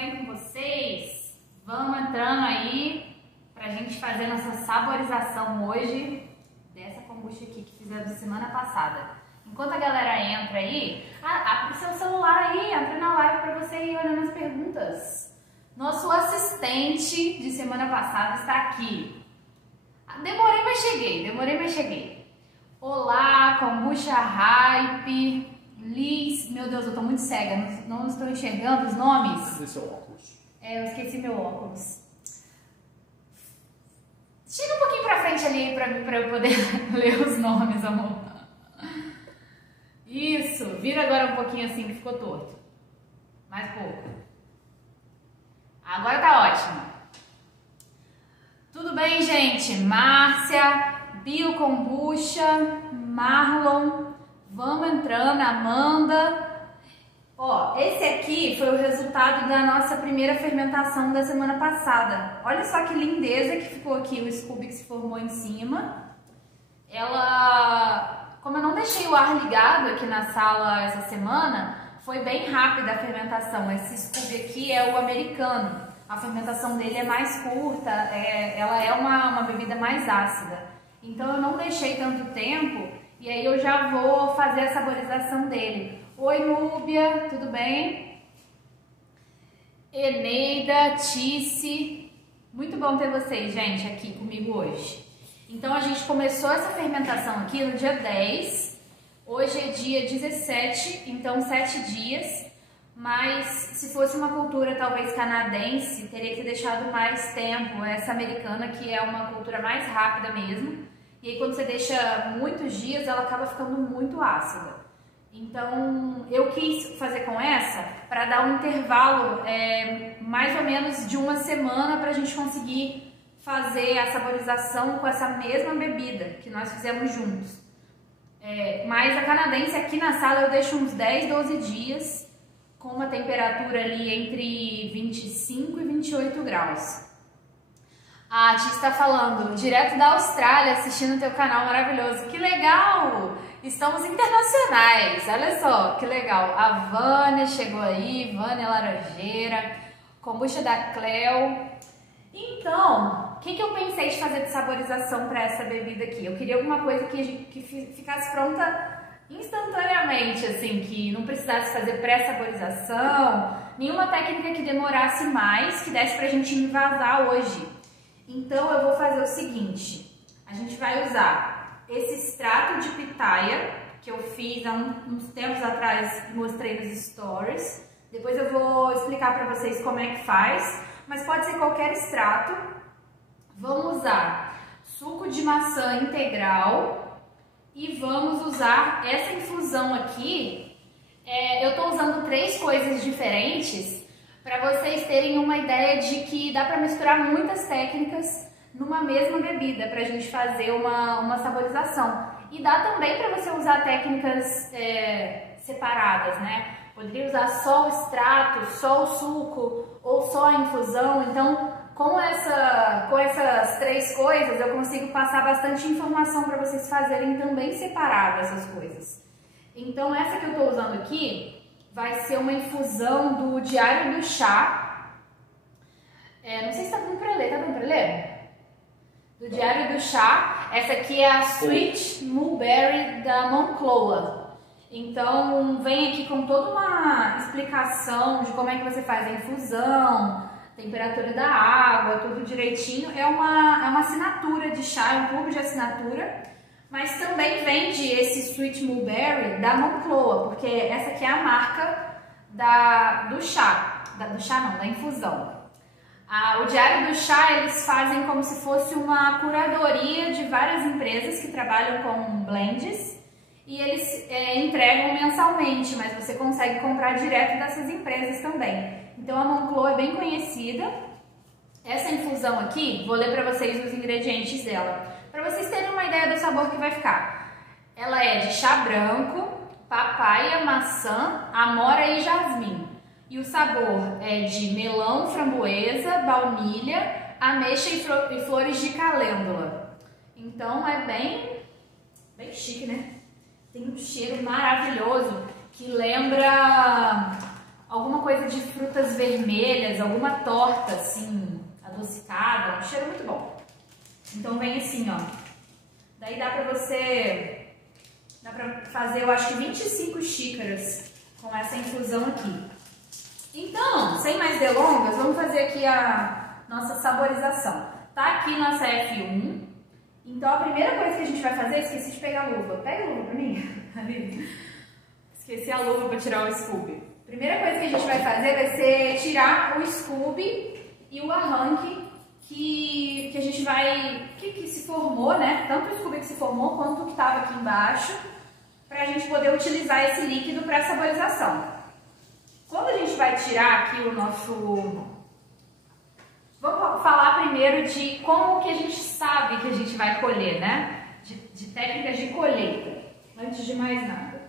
bem com vocês? Vamos entrando aí pra gente fazer nossa saborização hoje dessa kombucha aqui que fizemos semana passada. Enquanto a galera entra aí, abre o seu celular aí, entra na live pra você ir olhando as perguntas. Nosso assistente de semana passada está aqui. Demorei, mas cheguei. Olá, Kombucha Hype, Liz, meu Deus, eu tô muito cega, não estou enxergando os nomes. Cadê seu óculos? Eu esqueci meu óculos. Chega um pouquinho pra frente ali pra eu poder ler os nomes, amor. Isso, vira agora um pouquinho assim que ficou torto. Mais pouco. Agora tá ótimo. Tudo bem, gente? Márcia, Bio Kombucha, Marlon, vamos entrando, Amanda. Ó, esse aqui foi o resultado da nossa primeira fermentação da semana passada. Olha só que lindeza que ficou aqui, o Scooby que se formou em cima. Como eu não deixei o ar ligado aqui na sala essa semana, foi bem rápida a fermentação. Esse Scooby aqui é o americano. A fermentação dele é mais curta, ela é uma bebida mais ácida. Então eu não deixei tanto tempo e aí eu já vou fazer a saborização dele. Oi, Núbia, tudo bem? Eneida, Tice, muito bom ter vocês, gente, aqui comigo hoje. Então a gente começou essa fermentação aqui no dia 10, hoje é dia 17, então 7 dias. Mas se fosse uma cultura talvez canadense, teria que ter deixado mais tempo. Essa americana que é uma cultura mais rápida mesmo. E aí quando você deixa muitos dias, ela acaba ficando muito ácida. Então eu quis fazer com essa para dar um intervalo mais ou menos de uma semana para a gente conseguir fazer a saborização com essa mesma bebida que nós fizemos juntos. Mas a canadense aqui na sala eu deixo uns 10, 12 dias com uma temperatura ali entre 25 e 28 graus. A Tia está falando, direto da Austrália, assistindo o teu canal maravilhoso. Que legal! Estamos internacionais, olha só, que legal. A Vânia chegou aí, Vânia Laranjeira, kombucha da Cleo. Então, o que eu pensei de fazer de saborização para essa bebida aqui? Eu queria alguma coisa que ficasse pronta instantaneamente, assim, que não precisasse fazer pré-saborização, nenhuma técnica que demorasse mais, que desse pra gente envasar hoje. Então eu vou fazer o seguinte, a gente vai usar esse extrato de pitaia, que eu fiz há uns tempos atrás, mostrei nos stories, depois eu vou explicar pra vocês como é que faz, mas pode ser qualquer extrato. Vamos usar suco de maçã integral, e vamos usar essa infusão aqui. Eu tô usando 3 coisas diferentes para vocês terem uma ideia de que dá para misturar muitas técnicas numa mesma bebida para a gente fazer uma saborização. E dá também para você usar técnicas separadas, né? Poderia usar só o extrato, só o suco ou só a infusão. Então, com essas 3 coisas, eu consigo passar bastante informação para vocês fazerem também separado essas coisas. Então, essa que eu estou usando aqui vai ser uma infusão do Diário do Chá. Não sei se está dando para ler, tá dando para ler? Do Diário do Chá. Essa aqui é a Sweet Mulberry da Moncloa. Então, vem aqui com toda uma explicação de como é que você faz a infusão, temperatura da água, tudo direitinho. É uma assinatura de chá, é um clube de assinatura, mas também vende esse Sweet Mulberry da Moncloa, porque essa aqui é a marca do chá, da infusão. O Diário do Chá, eles fazem como se fosse uma curadoria de várias empresas que trabalham com blends e eles entregam mensalmente, mas você consegue comprar direto dessas empresas também. Então a Moncloa é bem conhecida. Essa infusão aqui, vou ler para vocês os ingredientes dela, para vocês terem uma ideia do sabor que vai ficar. Ela é de chá branco, papaya, maçã, amora e jasmim. E o sabor é de melão, framboesa, baunilha, ameixa e flores de calêndula. Então é bem chique, né? Tem um cheiro maravilhoso que lembra alguma coisa de frutas vermelhas, alguma torta assim, adocicada, um cheiro muito bom. Então vem assim, ó. Daí dá pra fazer, eu acho que 25 xícaras com essa infusão aqui. Então, sem mais delongas, vamos fazer aqui a nossa saborização. Tá aqui nossa F1. Então a primeira coisa que a gente vai fazer, esqueci de pegar a luva. Pega a luva pra mim. Esqueci a luva pra tirar o Scooby. Primeira coisa que a gente vai fazer vai ser tirar o Scooby e o arranque que a gente vai, que se formou, né? Tanto o Scooby que se formou quanto o que estava aqui embaixo, pra gente poder utilizar esse líquido para saborização. Quando a gente vai tirar aqui o nosso... Vamos falar primeiro de como que a gente sabe que a gente vai colher, né? De técnicas de colheita, antes de mais nada.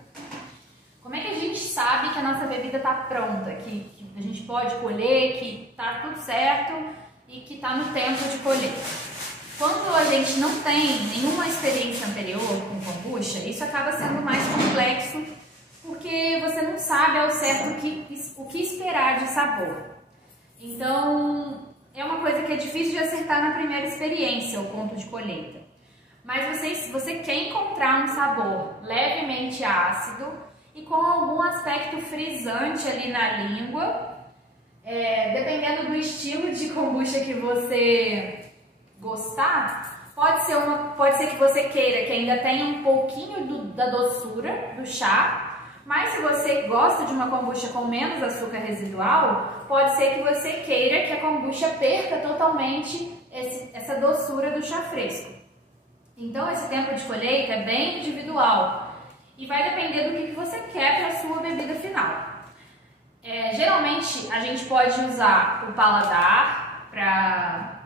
Como é que a gente sabe que a nossa bebida está pronta, que a gente pode colher, que está tudo certo e que está no tempo de colher? Quando a gente não tem nenhuma experiência anterior com kombucha, isso acaba sendo mais complexo, porque você não sabe ao certo o que esperar de sabor. Então, é uma coisa que é difícil de acertar na primeira experiência, o ponto de colheita. Mas se você quer encontrar um sabor levemente ácido e com algum aspecto frisante ali na língua, dependendo do estilo de kombucha que você gostar, pode ser que você queira que ainda tenha um pouquinho da doçura do chá, mas se você gosta de uma kombucha com menos açúcar residual, pode ser que você queira que a kombucha perca totalmente essa doçura do chá fresco. Então esse tempo de colheita é bem individual e vai depender do que você quer para a sua bebida final. Geralmente a gente pode usar o paladar para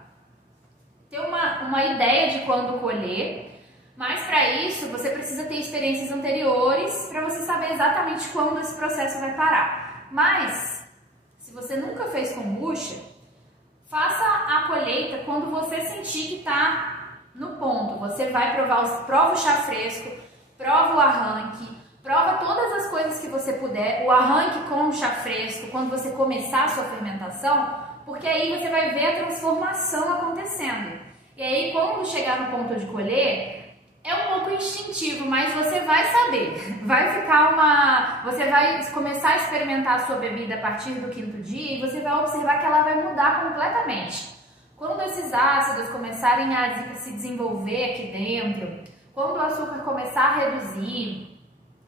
ter uma ideia de quando colher, mas para isso você precisa ter experiências anteriores para você saber exatamente quando esse processo vai parar. Mas se você nunca fez kombucha, faça a colheita quando você sentir que está no ponto. Você vai prova o chá fresco, prova o arranque, prova todas as coisas que você puder, o arranque com o chá fresco, quando você começar a sua fermentação, porque aí você vai ver a transformação acontecendo. E aí, quando chegar no ponto de colher, é um pouco instintivo, mas você vai saber. Você vai começar a experimentar a sua bebida a partir do 5º dia e você vai observar que ela vai mudar completamente. Quando esses ácidos começarem a se desenvolver aqui dentro, quando o açúcar começar a reduzir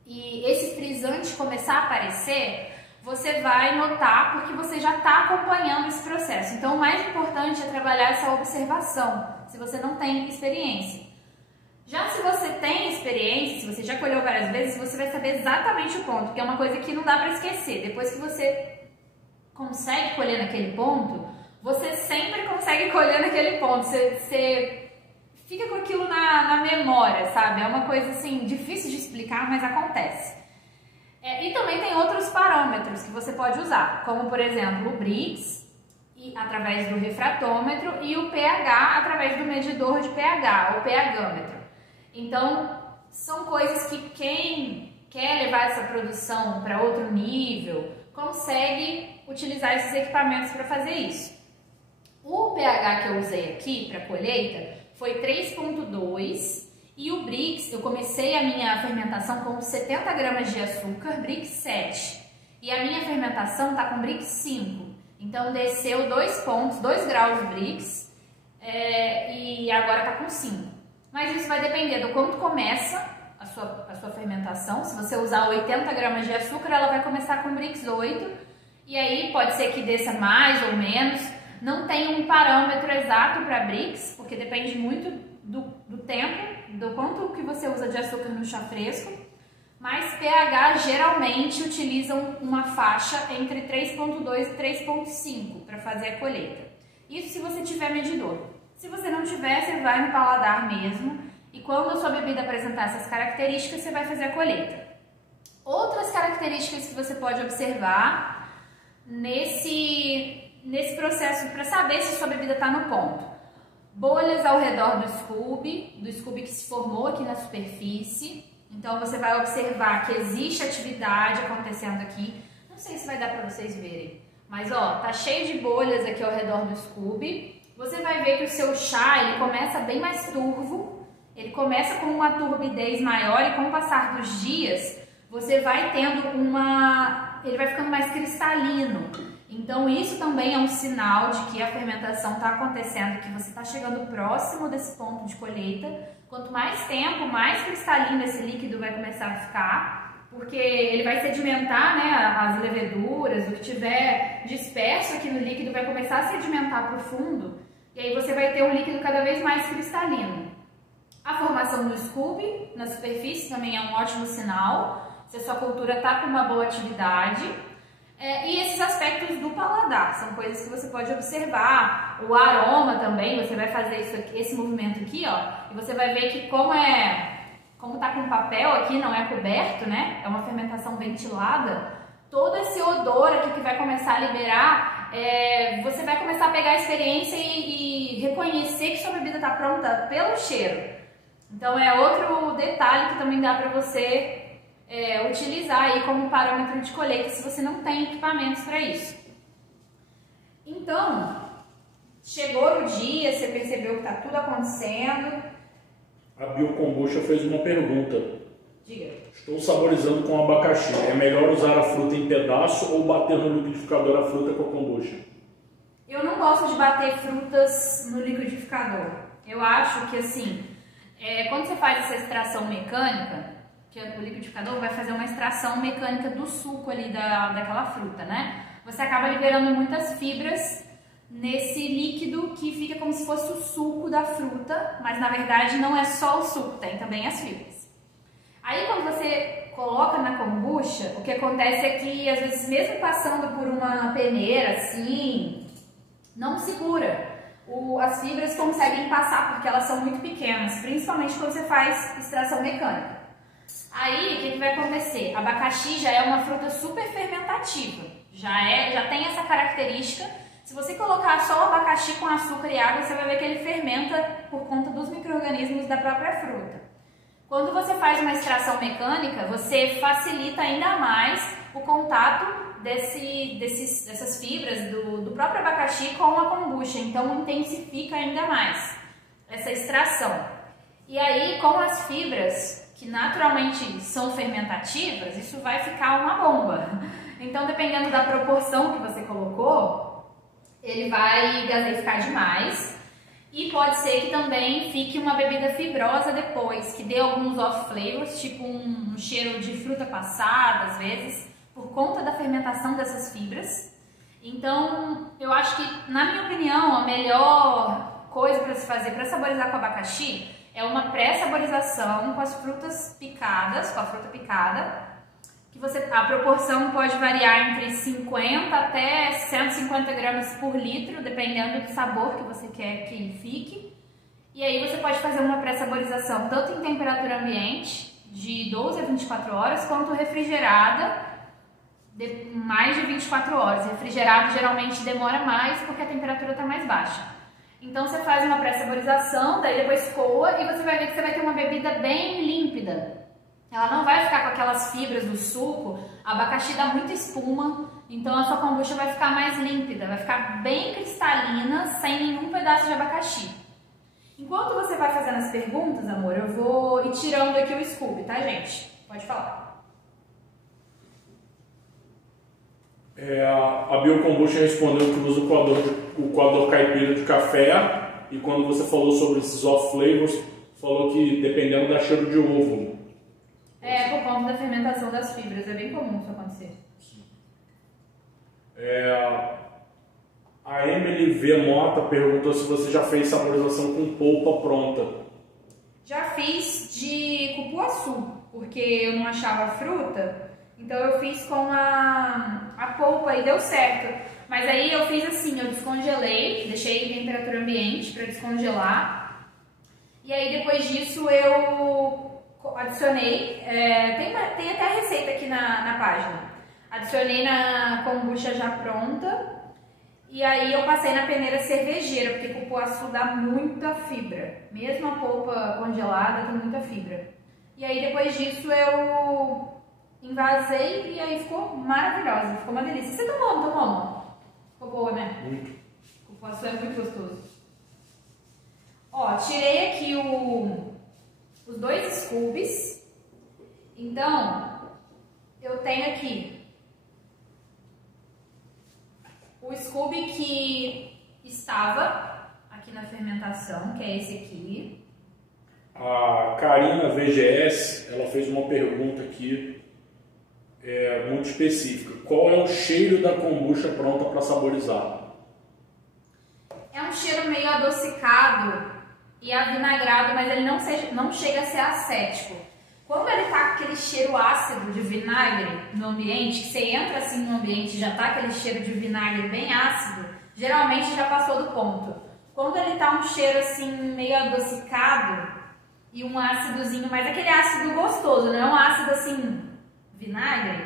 e esse frisante começar a aparecer, você vai notar porque você já está acompanhando esse processo. Então o mais importante é trabalhar essa observação, se você não tem experiência. Já se você tem experiência, se você já colheu várias vezes, você vai saber exatamente o ponto, que é uma coisa que não dá para esquecer. Depois que você consegue colher naquele ponto, você sempre consegue colher naquele ponto. Você fica com aquilo na memória, sabe? É uma coisa assim, difícil de explicar, mas acontece. E também tem outros parâmetros que você pode usar, como por exemplo o Brix, através do refratômetro, e o pH através do medidor de pH, o pHômetro. Então, são coisas que quem quer levar essa produção para outro nível consegue utilizar esses equipamentos para fazer isso. O pH que eu usei aqui para colheita foi 3,2 e o Brix, eu comecei a minha fermentação com 70 gramas de açúcar, Brix 7. E a minha fermentação está com Brix 5. Então desceu 2 pontos, 2 graus Brix e agora está com 5. Mas isso vai depender do quanto começa a sua fermentação. Se você usar 80 gramas de açúcar, ela vai começar com Brix 8. E aí pode ser que desça mais ou menos. Não tem um parâmetro exato para Brix, porque depende muito do tempo, do quanto que você usa de açúcar no chá fresco. Mas pH geralmente utilizam uma faixa entre 3,2 e 3,5 para fazer a colheita. Isso se você tiver medidor. Se você não tiver, você vai no paladar mesmo e quando a sua bebida apresentar essas características, você vai fazer a colheita. Outras características que você pode observar nesse processo para saber se a sua bebida está no ponto. Bolhas ao redor do Scooby que se formou aqui na superfície. Então você vai observar que existe atividade acontecendo aqui. Não não sei se vai dar pra vocês verem, mas ó, tá cheio de bolhas aqui ao redor do Scooby. Você vai ver que o seu chá, ele começa bem mais turvo, ele começa com uma turbidez maior e com o passar dos dias, você vai tendo ele vai ficando mais cristalino. Então isso também é um sinal de que a fermentação está acontecendo, que você está chegando próximo desse ponto de colheita. Quanto mais tempo, mais cristalino esse líquido vai começar a ficar, porque ele vai sedimentar, né, as leveduras, o que tiver disperso aqui no líquido vai começar a sedimentar para o fundo, e aí você vai ter um líquido cada vez mais cristalino. A formação do Scooby na superfície também é um ótimo sinal, se a sua cultura está com uma boa atividade. E esses aspectos do paladar, são coisas que você pode observar. O aroma também, você vai fazer esse movimento aqui, ó, e você vai ver que como tá com papel aqui, não é coberto, né, é uma fermentação ventilada, todo esse odor aqui que vai começar a liberar, você vai começar a pegar a experiência e reconhecer que sua bebida está pronta pelo cheiro. Então é outro detalhe que também dá para você utilizar aí como parâmetro de colheita se você não tem equipamentos para isso. Então, chegou o dia, você percebeu que está tudo acontecendo. A Biokombucha fez uma pergunta. Diga. Estou saborizando com abacaxi. É melhor usar a fruta em pedaço ou bater no liquidificador a fruta com a kombucha? Eu não gosto de bater frutas no liquidificador. Eu acho que assim, quando você faz essa extração mecânica, que o liquidificador vai fazer uma extração mecânica do suco ali daquela fruta, né? Você acaba liberando muitas fibras nesse líquido que fica como se fosse o suco da fruta, mas na verdade não é só o suco, tem também as fibras. Aí quando você coloca na kombucha, o que acontece é que às vezes mesmo passando por uma peneira assim, não segura. As fibras conseguem passar porque elas são muito pequenas, principalmente quando você faz extração mecânica. Aí, o que vai acontecer? Abacaxi já é uma fruta super fermentativa, já tem essa característica. Se você colocar só o abacaxi com açúcar e água, você vai ver que ele fermenta por conta dos micro-organismos da própria fruta. Quando você faz uma extração mecânica, você facilita ainda mais o contato dessas fibras do próprio abacaxi com a kombucha, então intensifica ainda mais essa extração. E aí, com as fibras que naturalmente são fermentativas, isso vai ficar uma bomba. Então, dependendo da proporção que você colocou, ele vai gaseificar demais e pode ser que também fique uma bebida fibrosa depois, que dê alguns off-flavors, tipo um cheiro de fruta passada, às vezes, por conta da fermentação dessas fibras. Então, eu acho que, na minha opinião, a melhor coisa para se fazer para saborizar com abacaxi é uma pré-saborização com as frutas picadas, com a fruta picada, que a proporção pode variar entre 50 até 150 gramas por litro, dependendo do sabor que você quer que fique. E aí você pode fazer uma pré-saborização tanto em temperatura ambiente, de 12 a 24 horas, quanto refrigerada, de mais de 24 horas. Refrigerado geralmente demora mais porque a temperatura está mais baixa. Então você faz uma pré-saborização, daí depois coa e você vai ver que você vai ter uma bebida bem límpida. Ela não vai ficar com aquelas fibras do suco, abacaxi dá muita espuma, então a sua kombucha vai ficar mais límpida, vai ficar bem cristalina, sem nenhum pedaço de abacaxi. Enquanto você vai fazendo as perguntas, amor, eu vou ir tirando aqui o Scooby, tá, gente? Pode falar. A Biokombucha respondeu que usa o coador caipira de café, e quando você falou sobre esses off-flavors, falou que dependendo da cheiro de ovo. Por conta da fermentação das fibras, é bem comum isso acontecer. A Emily V. Mota perguntou se você já fez saborização com polpa pronta. Já fiz de cupuaçu, porque eu não achava fruta. Então eu fiz com a polpa e deu certo. Mas aí eu fiz assim, eu descongelei, deixei em temperatura ambiente para descongelar. E aí depois disso eu adicionei, tem até a receita aqui na página. Adicionei na kombucha já pronta. E aí eu passei na peneira cervejeira, porque cupuaçu dá muita fibra. Mesmo a polpa congelada tem muita fibra. E aí depois disso eu Envasei e aí ficou maravilhosa, ficou uma delícia. Você tomou, não tomou, amor? Ficou boa, né? Muito. O cupuaçu é muito gostoso. Ó, tirei aqui os 2 scoops. Então, eu tenho aqui o Scooby que estava aqui na fermentação, que é esse aqui. A Karina VGS, ela fez uma pergunta aqui muito específica. Qual é o cheiro da kombucha pronta para saborizar? É um cheiro meio adocicado e avinagrado, mas ele não chega a ser acético. Quando ele tá com aquele cheiro ácido de vinagre no ambiente, que você entra assim no ambiente e já tá aquele cheiro de vinagre bem ácido, geralmente já passou do ponto. Quando ele tá um cheiro assim meio adocicado e um ácidozinho, mas aquele ácido gostoso, não é um ácido assim vinagre,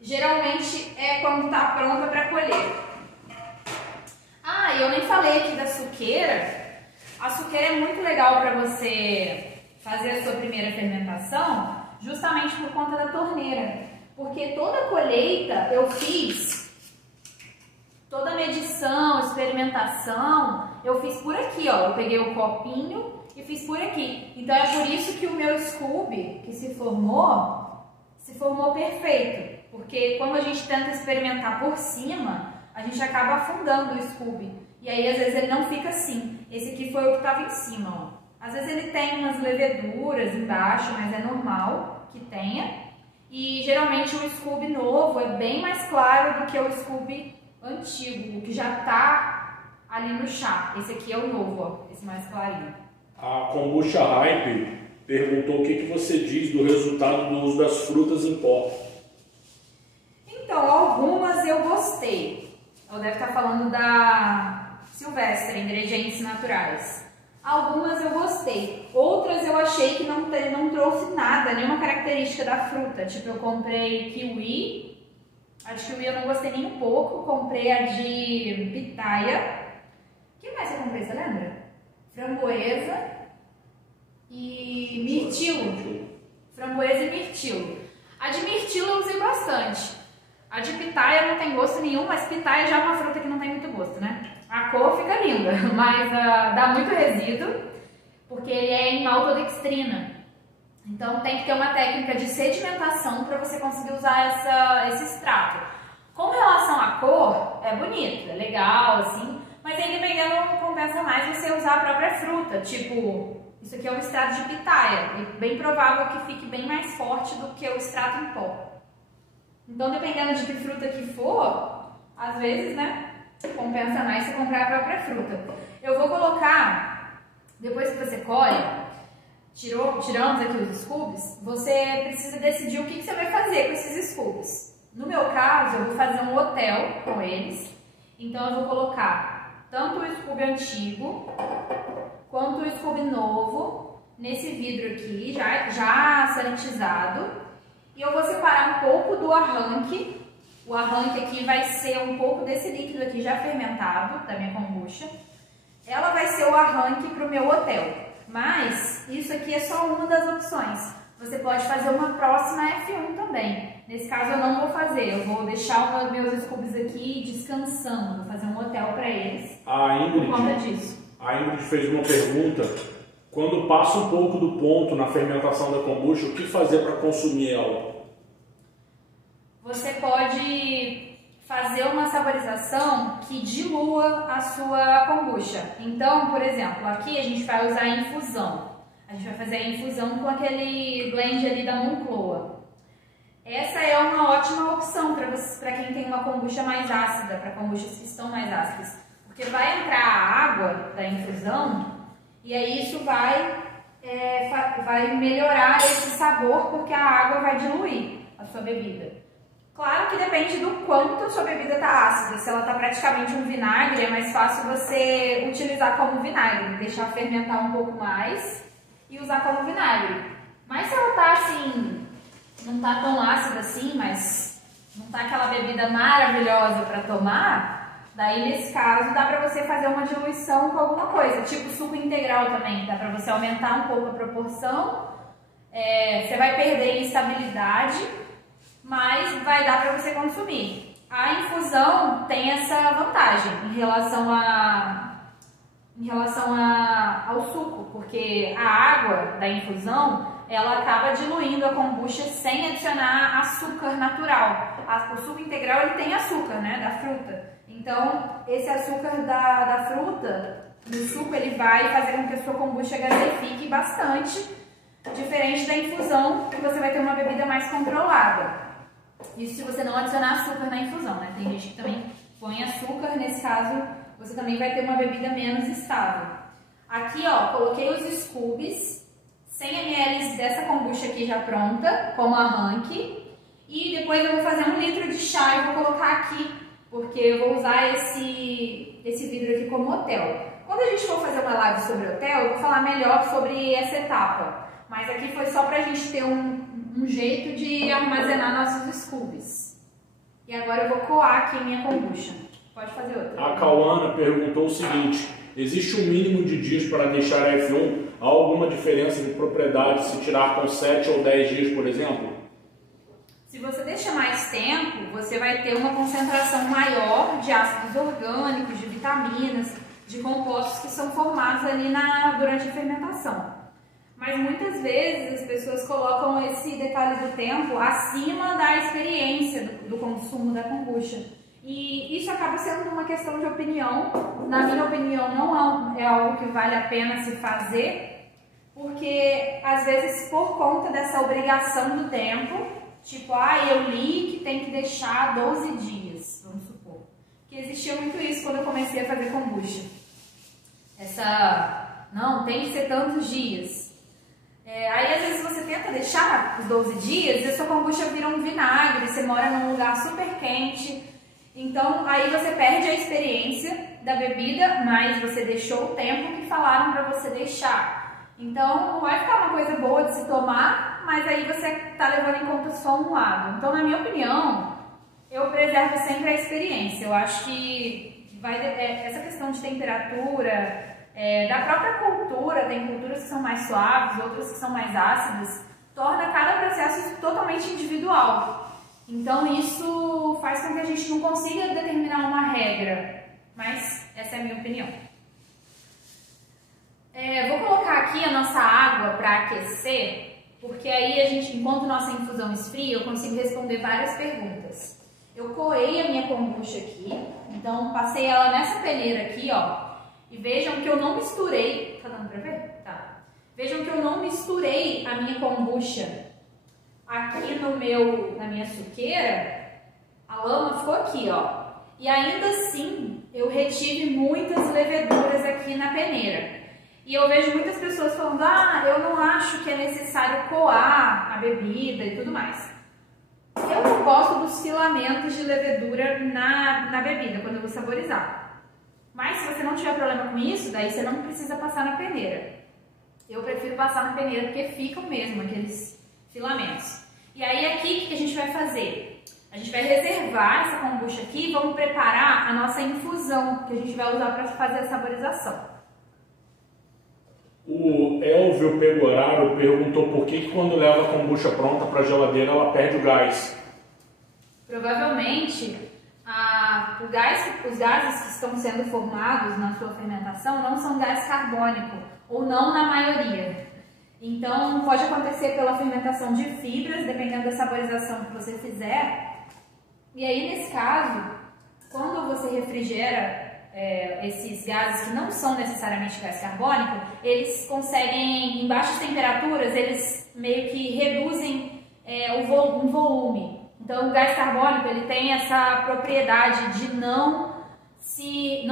geralmente é quando tá pronta para colher. Ah, e eu nem falei aqui da suqueira. A suqueira é muito legal para você fazer a sua primeira fermentação, justamente por conta da torneira. Porque toda a colheita eu fiz, toda a medição, experimentação, eu fiz por aqui, ó. Eu peguei o copinho e fiz por aqui. Então é por isso que o meu Scooby, que se formou perfeito. Porque quando a gente tenta experimentar por cima, a gente acaba afundando o Scooby. E aí às vezes ele não fica assim. Esse aqui foi o que estava em cima, ó. Às vezes ele tem umas leveduras embaixo, mas é normal que tenha. E geralmente o Scooby novo é bem mais claro do que o Scooby antigo, o que já tá ali no chá. Esse aqui é o novo, ó, esse mais clarinho. A Kombucha Hype perguntou o que você diz do resultado do uso das frutas em pó. Então, algumas eu gostei. Eu deve estar falando da Silvestre, ingredientes naturais. Algumas eu gostei, outras eu achei que não trouxe nada, nenhuma característica da fruta. Tipo, eu comprei kiwi, a de kiwi eu não gostei nem um pouco, comprei a de pitaia. O que mais eu comprei, você lembra? Framboesa e mirtilo. Framboesa e mirtilo. A de mirtilo eu usei bastante. A de pitaia não tem gosto nenhum, mas pitaia já é uma fruta que não tem muito gosto, né? A cor fica linda, mas dá muito resíduo, porque ele é em maltodextrina. Então tem que ter uma técnica de sedimentação para você conseguir usar esse extrato. Com relação à cor, é bonito, é legal, assim, mas aí dependendo compensa mais você usar a própria fruta. Tipo, isso aqui é um extrato de pitaia, é bem provável que fique bem mais forte do que o extrato em pó. Então dependendo de que fruta que for, às vezes, né? Compensa mais você comprar a própria fruta. Eu vou colocar, depois que você colhe, tiramos aqui os scoops, você precisa decidir o que você vai fazer com esses scoops. No meu caso, eu vou fazer um hotel com eles, então eu vou colocar tanto o Scooby antigo quanto o Scooby novo nesse vidro aqui, já sanitizado, e eu vou separar um pouco do arranque. O arranque aqui vai ser um pouco desse líquido aqui já fermentado, da minha kombucha. Ela vai ser o arranque para o meu hotel. Mas isso aqui é só uma das opções. Você pode fazer uma próxima F1 também. Nesse caso eu não vou fazer, eu vou deixar os meus scoops aqui descansando. Vou fazer um hotel para eles. Por conta disso. A Ingrid fez uma pergunta. Quando passa um pouco do ponto na fermentação da kombucha, o que fazer para consumir ela? Você pode fazer uma saborização que dilua a sua kombucha. Então, por exemplo, aqui a gente vai usar a infusão. A gente vai fazer a infusão com aquele blend ali da Moncloa. Essa é uma ótima opção para quem tem uma kombucha mais ácida, para kombuchas que estão mais ácidas. Porque vai entrar a água da infusão e aí isso vai melhorar esse sabor, porque a água vai diluir a sua bebida. Claro que depende do quanto a sua bebida está ácida. Se ela está praticamente um vinagre, é mais fácil você utilizar como vinagre, deixar fermentar um pouco mais e usar como vinagre. Mas se ela está assim, não está tão ácida assim, mas não está aquela bebida maravilhosa para tomar, daí nesse caso dá para você fazer uma diluição com alguma coisa, tipo suco integral também, dá para você aumentar um pouco a proporção, você vai perder em estabilidade, mas vai dar para você consumir. A infusão tem essa vantagem em relação ao suco, porque a água da infusão ela acaba diluindo a kombucha sem adicionar açúcar natural. O suco integral ele tem açúcar, né, da fruta. Então esse açúcar da fruta no suco ele vai fazer com que a sua kombucha gaseifique bastante, diferente da infusão, que você vai ter uma bebida mais controlada. Isso se você não adicionar açúcar na infusão, né? Tem gente que também põe açúcar, nesse caso você também vai ter uma bebida menos estável. Aqui, ó, coloquei os scoops, 100 ml dessa kombucha aqui já pronta, como arranque. E depois eu vou fazer 1 litro de chá e vou colocar aqui, porque eu vou usar esse vidro aqui como hotel. Quando a gente for fazer uma live sobre hotel, eu vou falar melhor sobre essa etapa. Mas aqui foi só pra gente ter um jeito de armazenar nossos scoops. E agora eu vou coar aqui minha kombucha. Pode fazer outra. A Cauana perguntou o seguinte: existe um mínimo de dias para deixar a F1? Há alguma diferença de propriedade se tirar com 7 ou 10 dias, por exemplo? Se você deixa mais tempo, você vai ter uma concentração maior de ácidos orgânicos, de vitaminas, de compostos que são formados ali durante a fermentação. Mas muitas vezes as pessoas colocam esse detalhe do tempo acima da experiência do consumo da kombucha. E isso acaba sendo uma questão de opinião. Na minha opinião, não é algo que vale a pena se fazer, porque às vezes por conta dessa obrigação do tempo, tipo, eu li que tem que deixar 12 dias, vamos supor. Que existia muito isso quando eu comecei a fazer kombucha. Não, tem que ser tantos dias. Aí às vezes você tenta deixar os 12 dias e a sua kombucha vira um vinagre, você mora num lugar super quente. Então aí você perde a experiência da bebida, mas você deixou o tempo que falaram para você deixar. Então não vai ficar uma coisa boa de se tomar, mas aí você está levando em conta só um lado. Então, na minha opinião, eu preservo sempre a experiência. Eu acho que essa questão de temperatura, da própria cultura, tem culturas que são mais suaves, outras que são mais ácidas, torna cada processo totalmente individual. Então isso faz com que a gente não consiga determinar uma regra, mas essa é a minha opinião. Vou colocar aqui a nossa água para aquecer, porque aí enquanto nossa infusão esfria, eu consigo responder várias perguntas. Eu coei a minha kombucha aqui, então passei ela nessa peneira aqui, ó. E vejam que eu não misturei, tá dando pra ver? Tá. Vejam que eu não misturei a minha kombucha aqui na minha suqueira, a lama ficou aqui, ó. E ainda assim, eu retive muitas leveduras aqui na peneira. E eu vejo muitas pessoas falando, eu não acho que é necessário coar a bebida e tudo mais. Eu não gosto dos filamentos de levedura na bebida, quando eu vou saborizar. Mas se você não tiver problema com isso, daí você não precisa passar na peneira. Eu prefiro passar na peneira porque ficam mesmo aqueles filamentos. E aí aqui, o que a gente vai fazer? A gente vai reservar essa kombucha aqui e vamos preparar a nossa infusão, que a gente vai usar para fazer a saborização. O Elvio Pegoraro perguntou por que quando leva a kombucha pronta para a geladeira ela perde o gás. Provavelmente os gases que estão sendo formados na sua fermentação não são gás carbônico, ou não na maioria. Então pode acontecer pela fermentação de fibras, dependendo da saborização que você fizer. E aí nesse caso, quando você refrigera esses gases que não são necessariamente gás carbônico, eles conseguem, em baixas temperaturas, eles meio que reduzem um volume. Então o gás carbônico ele tem essa propriedade de não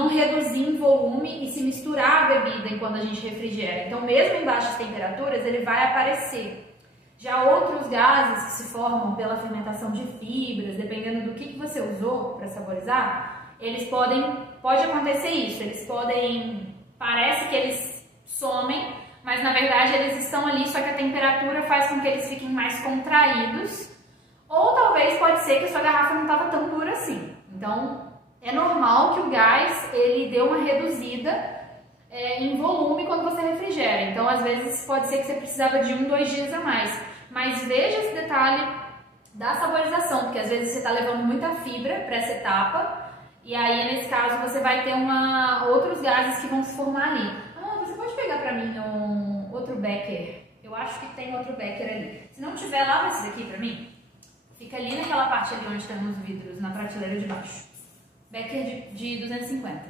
reduzir em volume e se misturar a bebida enquanto a gente refrigera. Então mesmo em baixas temperaturas ele vai aparecer. Já outros gases que se formam pela fermentação de fibras, dependendo do que você usou para saborizar, pode acontecer isso, parece que eles somem, mas na verdade eles estão ali, só que a temperatura faz com que eles fiquem mais contraídos, ou talvez pode ser que a sua garrafa não estava tão dura assim. Então é normal que o gás ele dê uma reduzida em volume quando você refrigera, então às vezes pode ser que você precisava de 1, 2 dias a mais, mas veja esse detalhe da saborização, porque às vezes você está levando muita fibra para essa etapa, e aí nesse caso você vai ter outros gases que vão se formar ali. Ah, você pode pegar para mim outro becker? Eu acho que tem outro becker ali. Se não tiver, lava esse daqui para mim. Fica ali naquela parte ali onde tem os vidros, na prateleira de baixo. Becker de 250.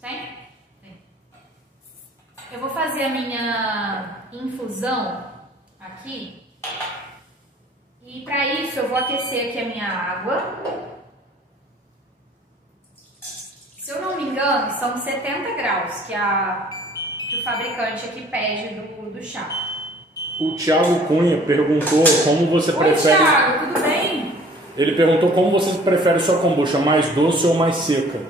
Tem? Tem. Eu vou fazer a minha infusão aqui. E para isso eu vou aquecer aqui a minha água. Se eu não me engano, são 70 graus que o fabricante aqui pede do chá. O Thiago Cunha perguntou como você prefere... Oi, Thiago, tudo bem? Ele perguntou como você prefere sua kombucha, mais doce ou mais seca?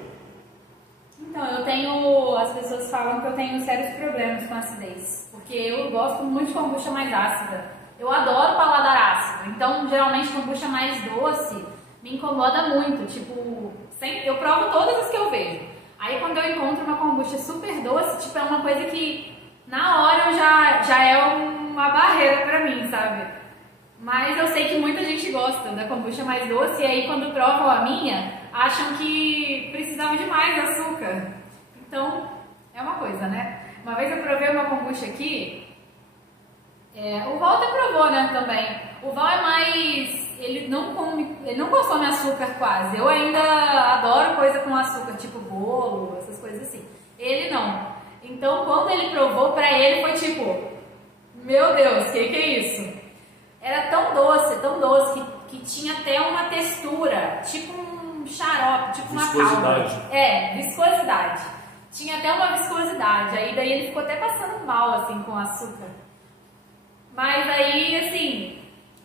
Então, as pessoas falam que eu tenho sérios problemas com acidez, porque eu gosto muito de kombucha mais ácida. Eu adoro paladar ácido, então geralmente kombucha mais doce me incomoda muito, tipo, eu provo todas as que eu vejo. Aí quando eu encontro uma kombucha super doce, tipo, é uma coisa que na hora já é uma barreira pra mim, sabe? Mas eu sei que muita gente gosta da kombucha mais doce e aí quando provam a minha, acham que precisava de mais açúcar. Então, é uma coisa, né? Uma vez eu provei uma kombucha aqui, o Val até provou, né, também. O Val é mais... Ele não consome açúcar quase. Eu ainda adoro coisa com açúcar, tipo bolo, essas coisas assim. Ele não. Então, quando ele provou, pra ele foi tipo... Meu Deus, que é isso? Era tão doce, que tinha até uma textura, tipo um xarope, tipo uma calda. Viscosidade. Tinha até uma viscosidade. Aí daí ele ficou até passando mal, assim, com açúcar. Mas aí, assim,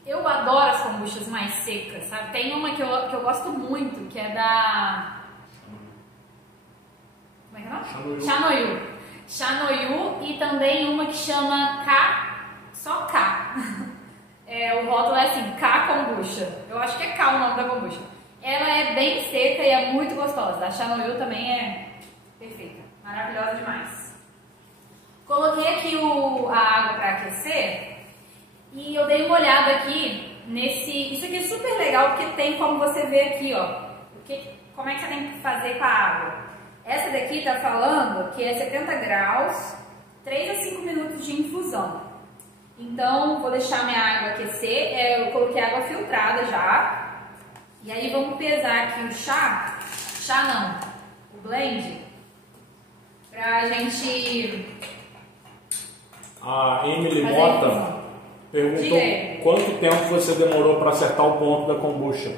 eu adoro as kombuchas mais secas, sabe? Tem uma que eu gosto muito, que é da... Como é que é o nome? Chanoyu. Chanoyu e também uma que chama só K. O rótulo é assim, K kombucha. Eu acho que é K o nome da kombucha. Ela é bem seca e é muito gostosa. A Chanoyu também é perfeita, maravilhosa demais. Coloquei aqui a água para aquecer. E eu dei uma olhada aqui isso aqui é super legal porque tem como você ver aqui, ó, como é que você tem que fazer com a água. Essa daqui tá falando que é 70 graus, 3 a 5 minutos de infusão. Então, vou deixar minha água aquecer, eu coloquei água filtrada já. E aí vamos pesar aqui o o blend, pra gente... A Emily Mota perguntou quanto tempo você demorou para acertar o ponto da kombucha.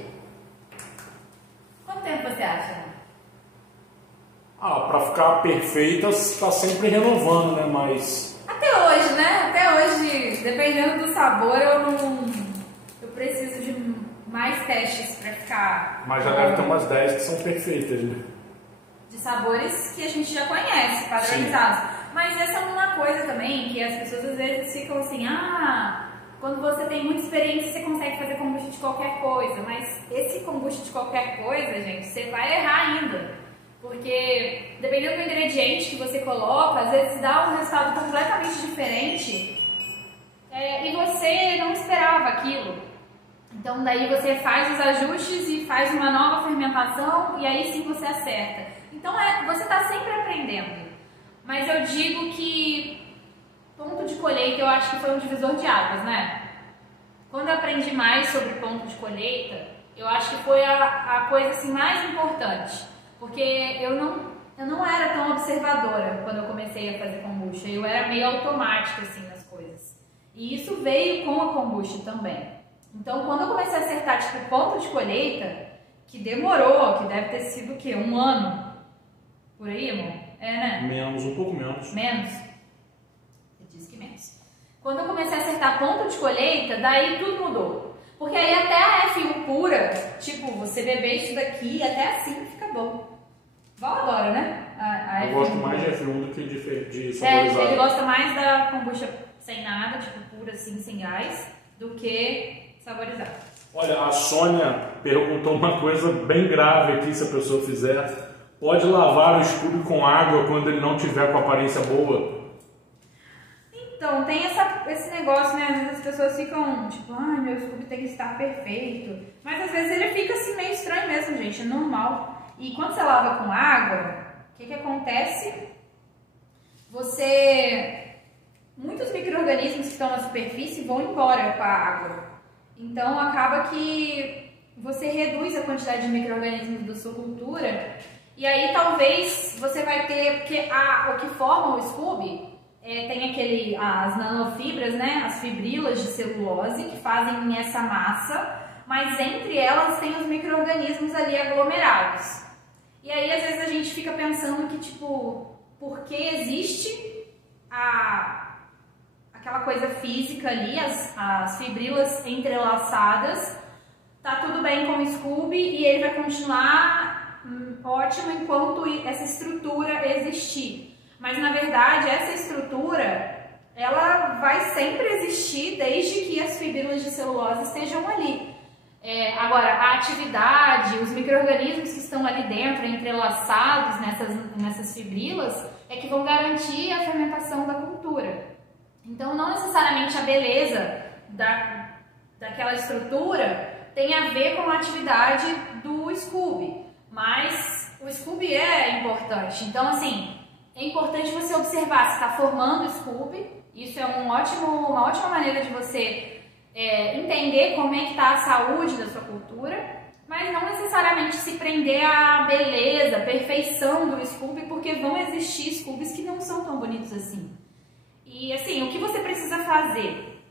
Quanto tempo você acha? Para ficar perfeita, está sempre renovando, né? Mas... Até hoje, né? Até hoje, dependendo do sabor, eu preciso de mais testes para ficar... Mas já deve ter umas 10 que são perfeitas, né? De sabores que a gente já conhece, padronizados. Sim. Mas essa é uma coisa também que as pessoas às vezes ficam assim, quando você tem muita experiência você consegue fazer kombucha de qualquer coisa, mas esse kombucha de qualquer coisa, gente, você vai errar ainda, porque dependendo do ingrediente que você coloca, às vezes dá um resultado completamente diferente e você não esperava aquilo. Então daí você faz os ajustes e faz uma nova fermentação e aí sim você acerta. Então você está sempre aprendendo. Mas eu digo que ponto de colheita eu acho que foi um divisor de águas, né? Quando eu aprendi mais sobre ponto de colheita, eu acho que foi a coisa assim, mais importante. Porque eu não era tão observadora quando eu comecei a fazer kombucha. Eu era meio automática assim nas coisas. E isso veio com a kombucha também. Então quando eu comecei a acertar tipo ponto de colheita, que demorou, que deve ter sido o quê? 1 ano? Por aí, amor? Né? Menos, um pouco menos. Menos? Eu disse que menos. Quando eu comecei a acertar ponto de colheita, daí tudo mudou. Porque aí até a F1 pura, tipo, você beber isso daqui, até assim fica bom. Val adora, né? A eu F1 gosto mais pura. de F1 do que de saborizado. Ele gosta mais da kombucha sem nada, tipo, pura assim, sem gás, do que saborizada. Olha, a Sônia perguntou uma coisa bem grave aqui, se a pessoa fizer. Pode lavar o Scooby com água quando ele não tiver com aparência boa? Então, tem esse negócio, né? Às vezes as pessoas ficam tipo, ai, meu Scooby tem que estar perfeito. Mas às vezes ele fica assim meio estranho mesmo, gente, é normal. E quando você lava com água, o que acontece? Muitos micro-organismos que estão na superfície vão embora com a água. Então acaba que você reduz a quantidade de micro-organismos da sua cultura. E aí talvez você vai ter, porque o que forma o Scooby tem as nanofibras, né? As fibrilas de celulose que fazem essa massa, mas entre elas tem os micro-organismos ali aglomerados. E aí às vezes a gente fica pensando que tipo, porque existe aquela coisa física ali, as fibrilas entrelaçadas, tá tudo bem com o Scooby e ele vai continuar ótimo enquanto essa estrutura existir. Mas na verdade essa estrutura ela vai sempre existir desde que as fibrilas de celulose estejam ali. Agora, a atividade, os micro-organismos que estão ali dentro, entrelaçados nessas fibrilas, é que vão garantir a fermentação da cultura. Então, não necessariamente a beleza daquela estrutura tem a ver com a atividade do Scooby, mas o Scooby é importante. Então, assim, é importante você observar se está formando o Scooby. Isso é uma ótima maneira de você entender como é que está a saúde da sua cultura, mas não necessariamente se prender à beleza, à perfeição do Scooby, porque vão existir Scoobies que não são tão bonitos assim. E assim, o que você precisa fazer?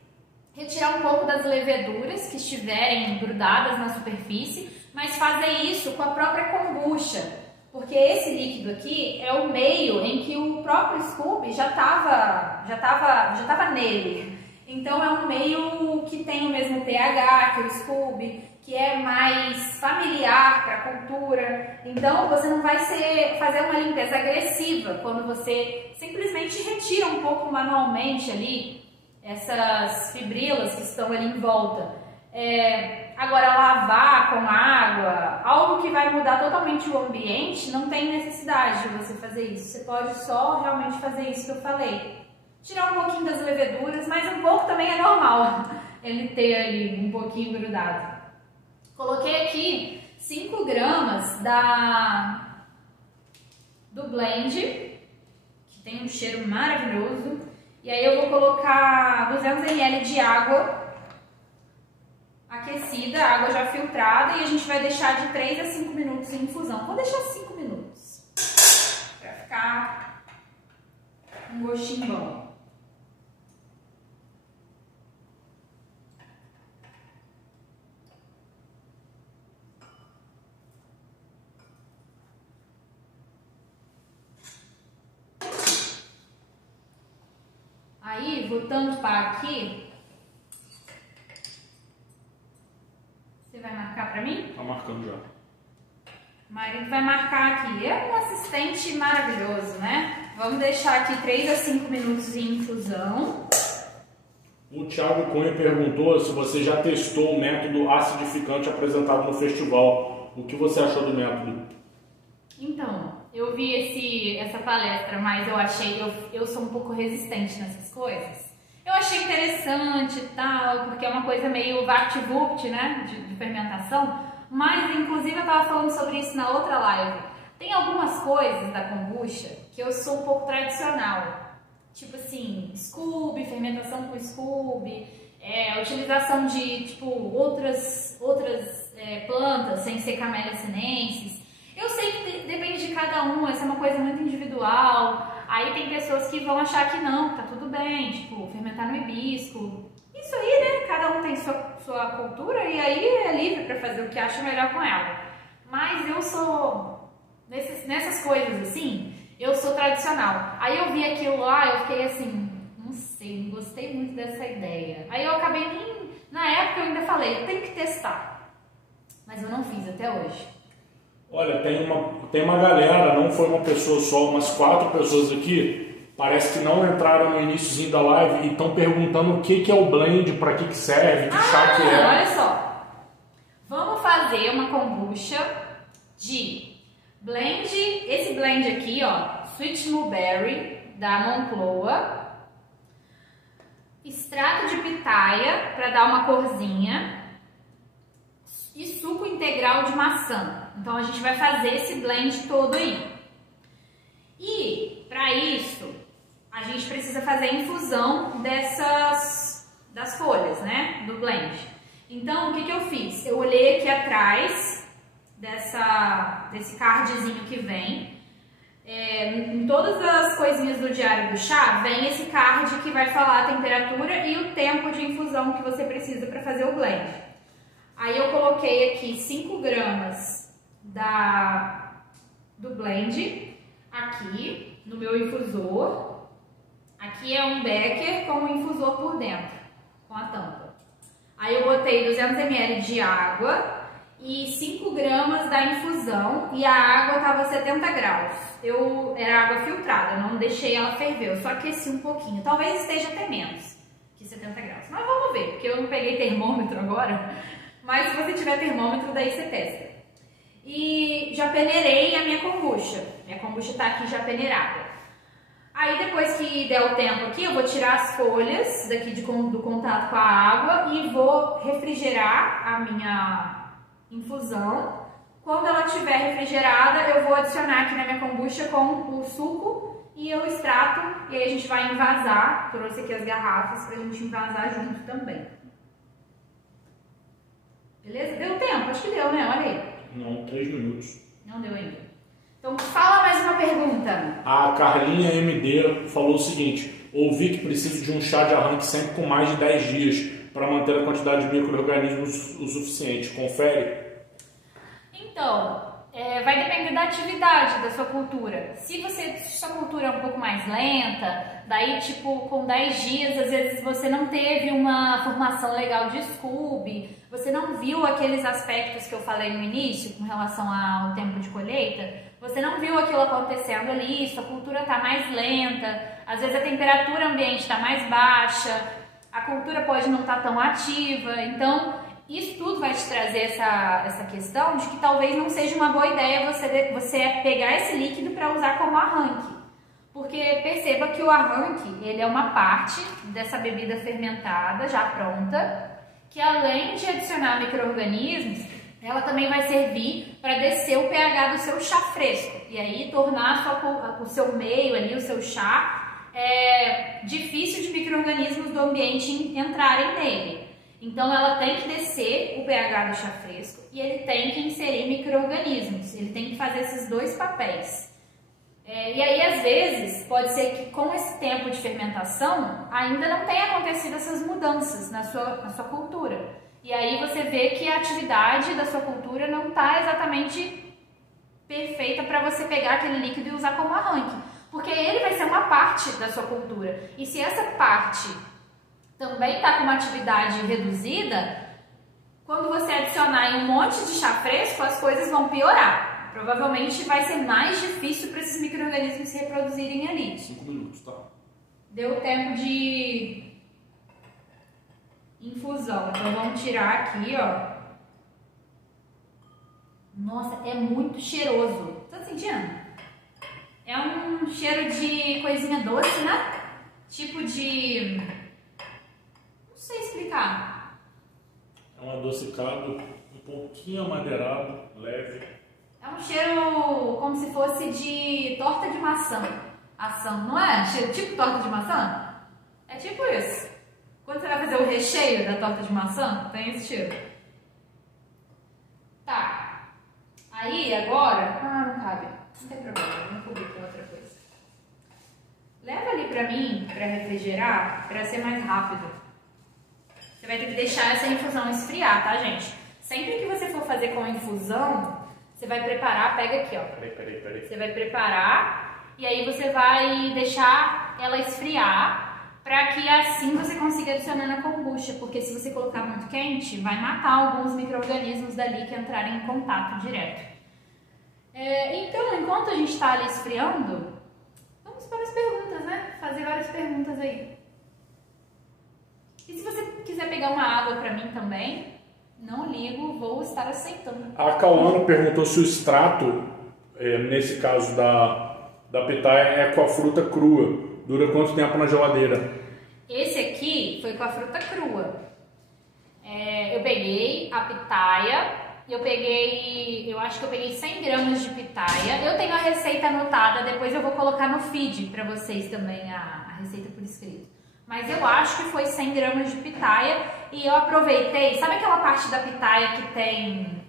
Retirar um pouco das leveduras que estiverem grudadas na superfície, mas fazer isso com a própria kombucha, porque esse líquido aqui é o meio em que o próprio Scooby já tava nele. Então é um meio que tem o mesmo pH que o Scooby, que é mais familiar para a cultura. Então você não vai fazer uma limpeza agressiva quando você simplesmente retira um pouco manualmente ali essas fibrilas que estão ali em volta. Agora, lavar com água, algo que vai mudar totalmente o ambiente, não tem necessidade de você fazer isso. Você pode só realmente fazer isso que eu falei. Tirar um pouquinho das leveduras, mas um pouco também é normal ele ter ali um pouquinho grudado. Coloquei aqui 5 gramas do blend, que tem um cheiro maravilhoso. E aí eu vou colocar 200 ml de água aquecida, água já filtrada, e a gente vai deixar de 3 a 5 minutos em infusão. Vou deixar 5 minutos, para ficar um gostinho bom. Aí, vou tampar aqui. Você vai marcar pra mim? Tá marcando já. O marido vai marcar aqui. É um assistente maravilhoso, né? Vamos deixar aqui 3 a 5 minutos em infusão. O Thiago Cunha perguntou se você já testou o método acidificante apresentado no festival. O que você achou do método? Então, eu vi essa palestra, mas eu sou um pouco resistente nessas coisas. Eu achei interessante e tal, porque é uma coisa meio vapt-vupt, né, de fermentação, mas inclusive eu estava falando sobre isso na outra live. Tem algumas coisas da kombucha que eu sou um pouco tradicional, tipo assim, Scooby, fermentação com Scooby, utilização de tipo outras plantas sem ser Camellia sinensis. Eu sei que depende de cada um, essa é uma coisa muito individual. Aí tem pessoas que vão achar que não, tá tudo bem, tipo, fermentar no hibisco. Isso aí, né? Cada um tem sua cultura e aí é livre pra fazer o que acha melhor com ela. Mas eu sou, nessas coisas assim, eu sou tradicional. Aí eu vi aquilo lá, eu fiquei assim, não sei, não gostei muito dessa ideia. Aí eu acabei na época eu ainda falei, eu tenho que testar. Mas eu não fiz até hoje. Olha, tem uma galera, não foi uma pessoa só, umas 4 pessoas aqui, parece que não entraram no iniciozinho da live e estão perguntando o que é o blend, para que serve, que chá que é. Olha só, vamos fazer uma kombucha de blend, esse blend aqui, ó, Sweet Mulberry, da Moncloa, extrato de pitaia para dar uma corzinha e suco integral de maçã. Então a gente vai fazer esse blend todo aí. E para isso a gente precisa fazer a infusão das folhas, né, do blend. Então o que eu fiz? Eu olhei aqui atrás desse cardzinho que vem. Em todas as coisinhas do diário do chá, vem esse card que vai falar a temperatura e o tempo de infusão que você precisa para fazer o blend. Aí eu coloquei aqui 5 gramas do blend aqui no meu infusor. Aqui é um becker com o infusor por dentro, com a tampa. Aí eu botei 200 ml de água e 5 gramas da infusão e a água estava 70 graus. Era água filtrada, não deixei ela ferver, eu só aqueci um pouquinho. Talvez esteja até menos que 70 graus, mas vamos ver, porque eu não peguei termômetro agora. Mas se você tiver termômetro, daí você testa. E já peneirei a minha kombucha. Minha kombucha está aqui já peneirada. Aí depois que der o tempo aqui, eu vou tirar as folhas daqui do contato com a água e vou refrigerar a minha infusão. Quando ela estiver refrigerada, eu vou adicionar aqui na minha kombucha com o suco e o extrato. E aí a gente vai envasar. Trouxe aqui as garrafas pra gente envasar junto também. Beleza? Deu tempo? Acho que deu, né? Olha aí. Não, 3 minutos. Não deu ainda. Então fala mais uma pergunta. A Carlinha MD falou o seguinte: ouvi que preciso de um chá de arranque sempre com mais de 10 dias para manter a quantidade de micro-organismos o suficiente. Confere? Então, vai depender da atividade da sua cultura. Se sua cultura é um pouco mais lenta, daí tipo com 10 dias, às vezes você não teve uma formação legal de Scooby, você não viu aqueles aspectos que eu falei no início com relação ao tempo de colheita, você não viu aquilo acontecendo ali, sua cultura está mais lenta, às vezes a temperatura ambiente está mais baixa, a cultura pode não estar tão ativa, então isso tudo vai te trazer essa questão de que talvez não seja uma boa ideia você pegar esse líquido para usar como arranque. Porque perceba que o arranque, ele é uma parte dessa bebida fermentada, já pronta, que além de adicionar micro-organismos, ela também vai servir para descer o pH do seu chá fresco. E aí tornar o seu meio ali, o seu chá, difícil de micro-organismos do ambiente entrarem nele. Então ela tem que descer o pH do chá fresco e ele tem que inserir micro-organismos, ele tem que fazer esses dois papéis. E aí às vezes pode ser que com esse tempo de fermentação ainda não tenha acontecido essas mudanças na sua cultura. E aí você vê que a atividade da sua cultura não está exatamente perfeita para você pegar aquele líquido e usar como arranque. Porque ele vai ser uma parte da sua cultura. E se essa parte também está com uma atividade reduzida, quando você adicionar em um monte de chá fresco, as coisas vão piorar. Provavelmente vai ser mais difícil para esses micro-organismos se reproduzirem ali. 5 minutos, tá? Deu tempo de infusão. Então vamos tirar aqui, ó. Nossa, é muito cheiroso. Tá sentindo? É um cheiro de coisinha doce, né? Tipo de... não sei explicar. É um adocicado, um pouquinho amadeirado, leve. É um cheiro como se fosse de torta de maçã. Ação, não é? Cheiro tipo torta de maçã? É tipo isso. Quando você vai fazer o recheio da torta de maçã, tem esse cheiro. Tá. Aí, agora... ah, não cabe. Não tem problema, vamos cobrir com outra coisa. Leva ali pra mim, pra refrigerar, pra ser mais rápido. Você vai ter que deixar essa infusão esfriar, tá, gente? Sempre que você for fazer com infusão, você vai preparar, pega aqui, ó. Peraí. Você vai preparar e aí você vai deixar ela esfriar para que assim você consiga adicionar na kombucha, porque se você colocar muito quente, vai matar alguns micro-organismos dali que entrarem em contato direto. Então, enquanto a gente está ali esfriando, vamos para as perguntas, né? Fazer várias perguntas aí. E se você quiser pegar uma água para mim também, não ligo, vou estar aceitando. A Cauana perguntou se o extrato, nesse caso da pitaia, é com a fruta crua. Dura quanto tempo na geladeira? Esse aqui foi com a fruta crua. Eu peguei a pitaia, eu acho que eu peguei 100 gramas de pitaia. Eu tenho a receita anotada, depois eu vou colocar no feed pra vocês também a receita por escrito. Mas eu acho que foi 100 gramas de pitaia e eu aproveitei, sabe aquela parte da pitaia que tem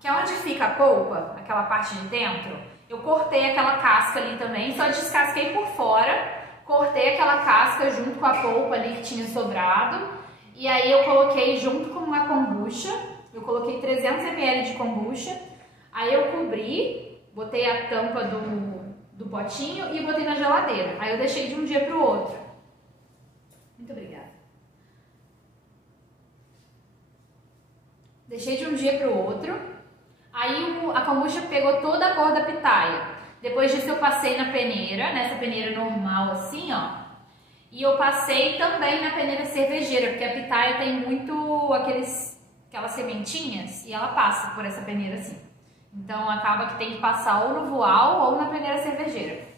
que é onde fica a polpa, aquela parte de dentro? Eu cortei aquela casca ali também, só descasquei por fora, cortei aquela casca junto com a polpa ali que tinha sobrado, e aí eu coloquei junto com uma kombucha, eu coloquei 300 ml de kombucha, aí eu cobri, botei a tampa do potinho e botei na geladeira. Aí eu deixei de um dia para o outro. Muito obrigada. Deixei de um dia para o outro. Aí a kombucha pegou toda a cor da pitaia. Depois disso eu passei na peneira, nessa peneira normal assim, ó. E eu passei também na peneira cervejeira, porque a pitaia tem muito aquelas sementinhas e ela passa por essa peneira assim. Então acaba que tem que passar ou no voal ou na peneira cervejeira.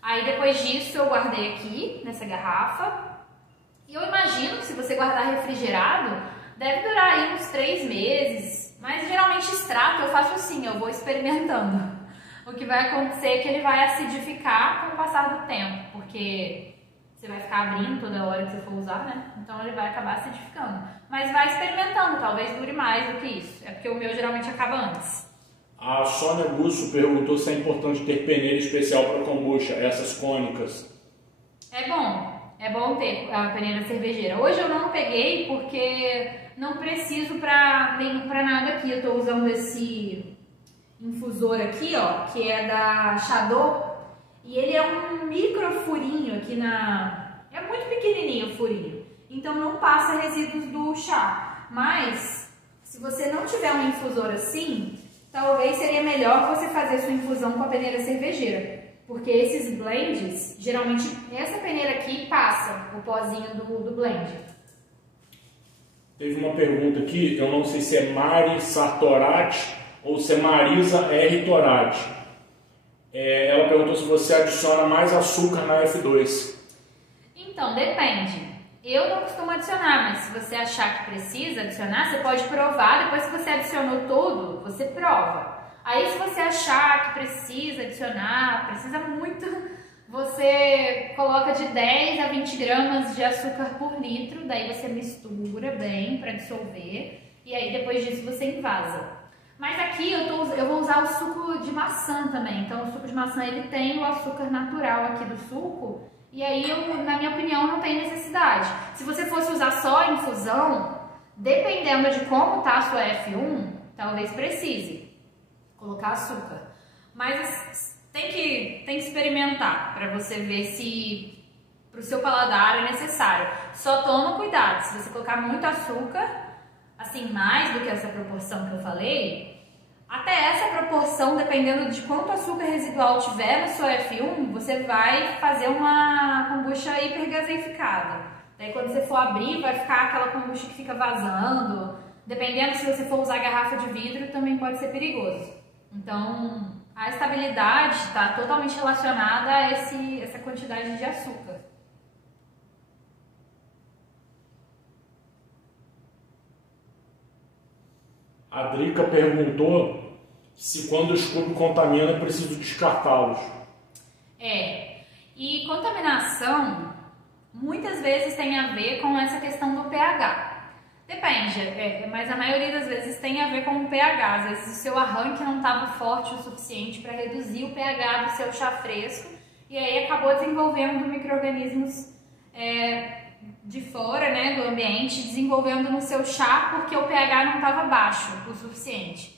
Aí depois disso eu guardei aqui nessa garrafa. E eu imagino que se você guardar refrigerado, deve durar aí uns 3 meses. Mas geralmente extrato eu faço assim, eu vou experimentando. O que vai acontecer é que ele vai acidificar com o passar do tempo, porque você vai ficar abrindo toda hora que você for usar, né? Então ele vai acabar acidificando. Mas vai experimentando, talvez dure mais do que isso. É porque o meu geralmente acaba antes. A Sônia Gusso perguntou se é importante ter peneira especial para kombucha, essas cônicas. É bom ter a peneira cervejeira. Hoje eu não peguei porque não preciso pra nada aqui. Eu tô usando esse infusor aqui, ó, que é da Shadow. E ele é um micro furinho aqui é muito pequenininho o furinho. Então não passa resíduos do chá. Mas, se você não tiver um infusor assim, talvez seria melhor você fazer sua infusão com a peneira cervejeira. Porque esses blends, geralmente essa peneira aqui passa o pozinho do blend. Teve uma pergunta aqui, eu não sei se é Mari Sartorati ou se é Marisa R. Torati. Ela perguntou se você adiciona mais açúcar na F2. Então, depende. Eu não costumo adicionar, mas se você achar que precisa adicionar, você pode provar. Depois que você adicionou tudo, você prova. Aí se você achar que precisa adicionar, precisa muito, você coloca de 10 a 20 gramas de açúcar por litro, daí você mistura bem para dissolver e aí depois disso você invasa. Mas aqui eu vou usar o suco de maçã também, então o suco de maçã ele tem o açúcar natural aqui do suco e aí na minha opinião não tem necessidade. Se você fosse usar só a infusão, dependendo de como tá a sua F1, talvez precise colocar açúcar, mas tem que experimentar para você ver se para o seu paladar é necessário. Só toma cuidado, se você colocar muito açúcar, assim, mais do que essa proporção que eu falei, até essa proporção, dependendo de quanto açúcar residual tiver no seu F1, você vai fazer uma kombucha hipergaseificada. Daí quando você for abrir, vai ficar aquela kombucha que fica vazando. Dependendo se você for usar garrafa de vidro, também pode ser perigoso. Então, a estabilidade está totalmente relacionada a essa quantidade de açúcar. A Drica perguntou se quando o escudo contamina é preciso descartá-los. E contaminação muitas vezes tem a ver com essa questão do pH. Depende, mas a maioria das vezes tem a ver com o pH. Às vezes o seu arranque não estava forte o suficiente para reduzir o pH do seu chá fresco e aí acabou desenvolvendo micro-organismos de fora, né, do ambiente, desenvolvendo no seu chá porque o pH não estava baixo o suficiente.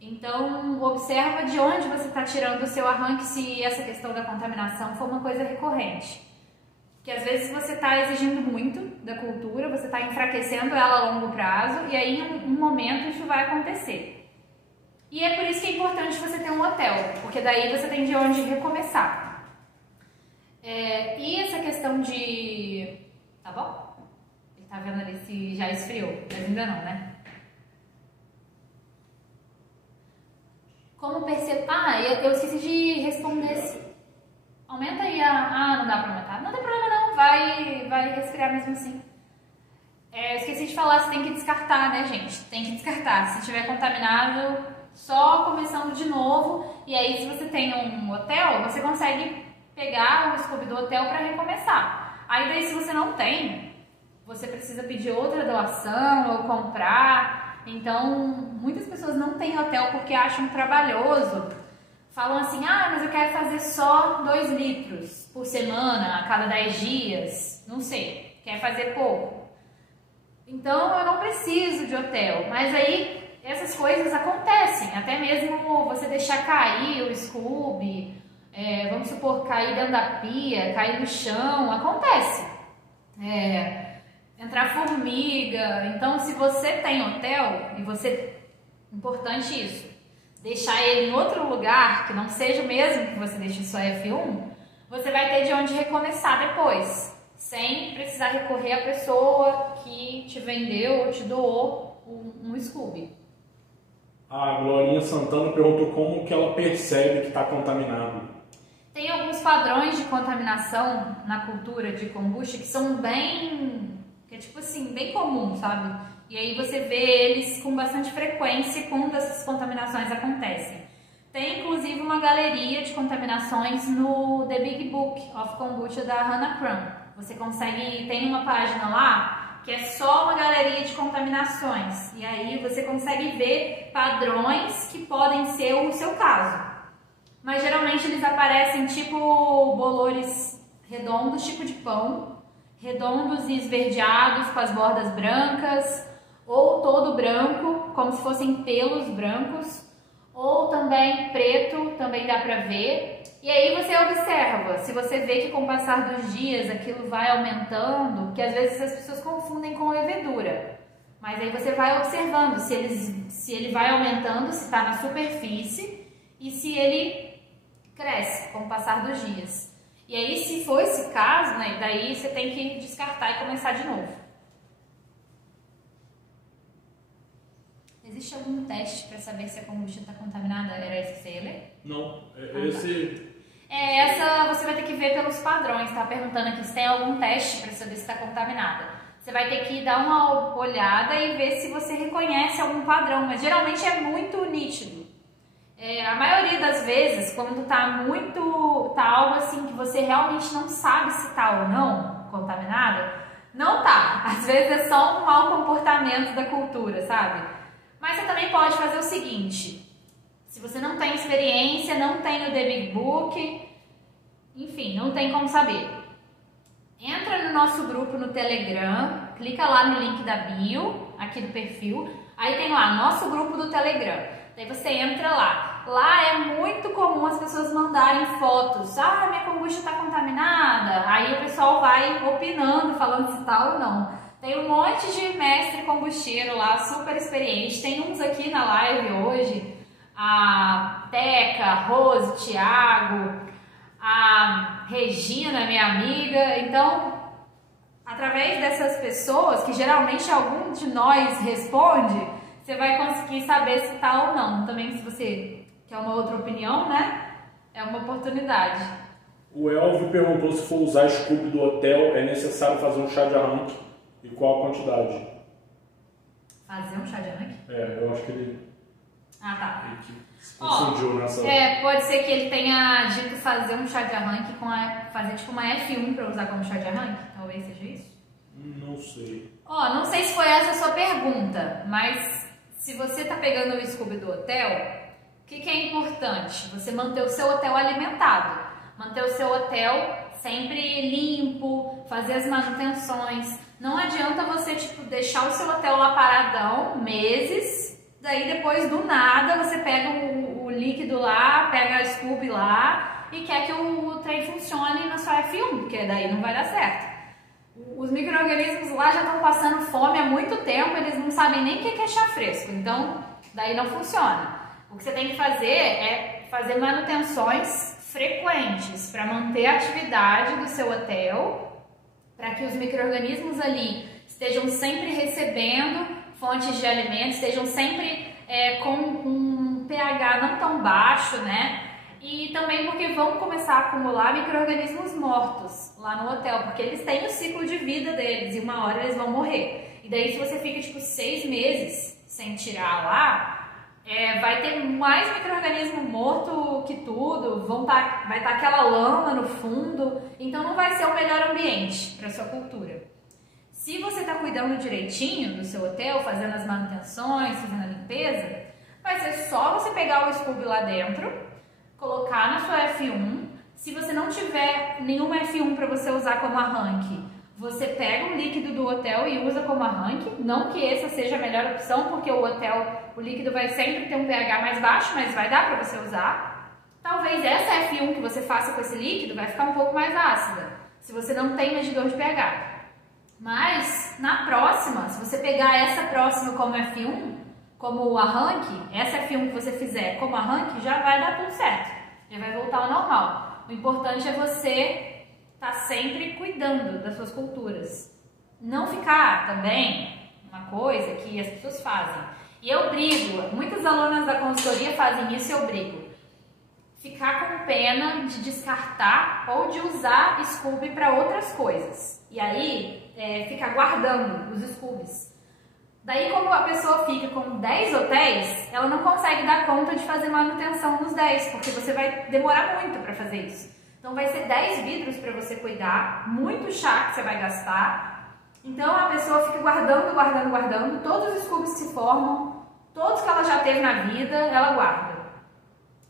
Então, observa de onde você está tirando o seu arranque se essa questão da contaminação for uma coisa recorrente. Que às vezes você está exigindo muito da cultura, você está enfraquecendo ela a longo prazo e aí em um momento isso vai acontecer. E é por isso que é importante você ter um hotel, porque daí você tem de onde recomeçar. E essa questão de... Tá bom? Ele tá vendo ali se já esfriou, mas ainda não, né? Como perceber... eu esqueci de responder. Aumenta aí não dá pra aumentar. Não tem problema não, vai resfriar mesmo assim. Esqueci de falar, você tem que descartar, né, gente? Tem que descartar. Se tiver contaminado, só começando de novo. E aí, se você tem um hotel, você consegue pegar o Scooby do hotel para recomeçar. Aí, daí, se você não tem, você precisa pedir outra doação ou comprar. Então, muitas pessoas não têm hotel porque acham trabalhoso. Falam assim, mas eu quero fazer só 2 litros por semana, a cada 10 dias. Não sei, quer fazer pouco. Então, eu não preciso de hotel. Mas aí, essas coisas acontecem. Até mesmo você deixar cair o Scooby, vamos supor, cair dentro da pia, cair no chão, acontece. Entrar formiga. Então, se você tem hotel, importante isso, deixar ele em outro lugar, que não seja o mesmo que você deixa sua F1, você vai ter de onde recomeçar depois, sem precisar recorrer à pessoa que te vendeu ou te doou um Scooby. A Glorinha Santana perguntou como que ela percebe que está contaminado. Tem alguns padrões de contaminação na cultura de kombucha que são que é tipo assim, bem comum, sabe? E aí você vê eles com bastante frequência quando essas contaminações acontecem. Tem inclusive uma galeria de contaminações no The Big Book of Kombucha da Hannah Crum. Você tem uma página lá que é só uma galeria de contaminações. E aí você consegue ver padrões que podem ser o seu caso. Mas geralmente eles aparecem tipo bolores redondos, tipo de pão, redondos e esverdeados com as bordas brancas, ou todo branco, como se fossem pelos brancos, ou também preto, também dá pra ver. E aí você observa, se você vê que com o passar dos dias aquilo vai aumentando, porque às vezes as pessoas confundem com levedura, mas aí você vai observando se ele vai aumentando, se está na superfície e se ele cresce com o passar dos dias. E aí, se for esse caso, né, daí você tem que descartar e começar de novo. Existe algum teste para saber se a kombucha está contaminada? Era esse que você ia ler? Não, esse... essa você vai ter que ver pelos padrões, tá perguntando aqui se tem algum teste para saber se está contaminada. Você vai ter que dar uma olhada e ver se você reconhece algum padrão, mas geralmente é muito nítido. A maioria das vezes, quando tá algo assim que você realmente não sabe se tá ou não contaminada, não tá. Às vezes é só um mau comportamento da cultura, sabe? Mas você também pode fazer o seguinte, se você não tem experiência, não tem o The Big Book, enfim, não tem como saber. Entra no nosso grupo no Telegram, clica lá no link da bio, aqui do perfil, aí tem lá, nosso grupo do Telegram. Daí você entra lá. Lá é muito comum as pessoas mandarem fotos. Minha kombucha está contaminada. Aí o pessoal vai opinando, falando se tá ou não. Tem um monte de mestre kombucheiro lá, super experiente. Tem uns aqui na live hoje. A Teca, a Rose, Thiago, a Regina, minha amiga. Então, através dessas pessoas, que geralmente algum de nós responde, você vai conseguir saber se tá ou não. Também, se você quer uma outra opinião, né? É uma oportunidade. O Elvio perguntou se for usar Scooby do hotel, é necessário fazer um chá de arranque e qual a quantidade? Fazer um chá de arranque? Eu acho que ele... Tá. Ele se confundiu nessa... Pode ser que ele tenha dito fazer um chá de arranque fazer tipo uma F1 para usar como chá de arranque. Talvez seja isso? Não sei. Não sei se foi essa a sua pergunta, mas se você tá pegando o Scooby do hotel, o que é importante? Você manter o seu hotel alimentado, manter o seu hotel sempre limpo, fazer as manutenções. Não adianta você deixar o seu hotel lá paradão meses, daí depois do nada você pega o líquido lá, pega a Scooby lá e quer que o trem funcione na sua F1, porque daí não vai dar certo. Os micro-organismos lá já estão passando fome há muito tempo, eles não sabem nem o que é chá fresco, então daí não funciona. O que você tem que fazer é fazer manutenções frequentes para manter a atividade do seu hotel, para que os micro-organismos ali estejam sempre recebendo fontes de alimentos, estejam sempre com um pH não tão baixo, né? E também porque vão começar a acumular micro-organismos mortos lá no hotel, porque eles têm o ciclo de vida deles e uma hora eles vão morrer. E daí se você fica tipo 6 meses sem tirar lá, vai ter mais micro-organismo morto que tudo, vai estar aquela lama no fundo, então não vai ser o melhor ambiente para sua cultura. Se você está cuidando direitinho do seu hotel, fazendo as manutenções, fazendo a limpeza, vai ser só você pegar o Scooby lá dentro, colocar na sua F1. Se você não tiver nenhuma F1 para você usar como arranque, você pega o líquido do hotel e usa como arranque. Não que essa seja a melhor opção, porque o líquido vai sempre ter um pH mais baixo, mas vai dar para você usar. Talvez essa F1 que você faça com esse líquido vai ficar um pouco mais ácida, se você não tem medidor de pH. Mas na próxima, se você pegar essa próxima como F1, como arranque, essa F1 que você fizer como arranque, já vai dar tudo certo, já vai voltar ao normal. O importante é você estar sempre cuidando das suas culturas. Não ficar também uma coisa que as pessoas fazem. E eu brigo, muitas alunas da consultoria fazem isso e eu brigo. Ficar com pena de descartar ou de usar Scooby para outras coisas. E aí, ficar guardando os Scoobies. Daí, como a pessoa fica com 10 hotéis, ela não consegue dar conta de fazer manutenção nos 10, porque você vai demorar muito para fazer isso. Então, vai ser 10 vidros para você cuidar, muito chá que você vai gastar. Então, a pessoa fica guardando, todos os Scoobies que se formam, todos que ela já teve na vida, ela guarda.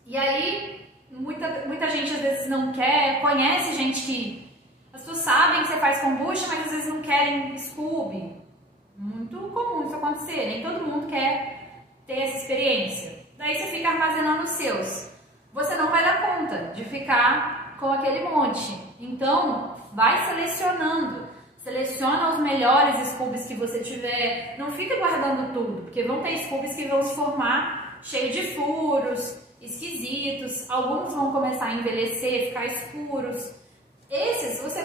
E aí, muita gente às vezes não quer, conhece gente que as pessoas sabem que você faz kombucha, mas às vezes não querem Scooby. Muito comum isso acontecer, nem todo mundo quer ter essa experiência. Daí você fica armazenando os seus. Você não vai dar conta de ficar com aquele monte. Então, vai selecionando. Seleciona os melhores Scoobies que você tiver. Não fica guardando tudo, porque vão ter Scoobies que vão se formar cheio de furos, esquisitos. Alguns vão começar a envelhecer, ficar escuros. Esses você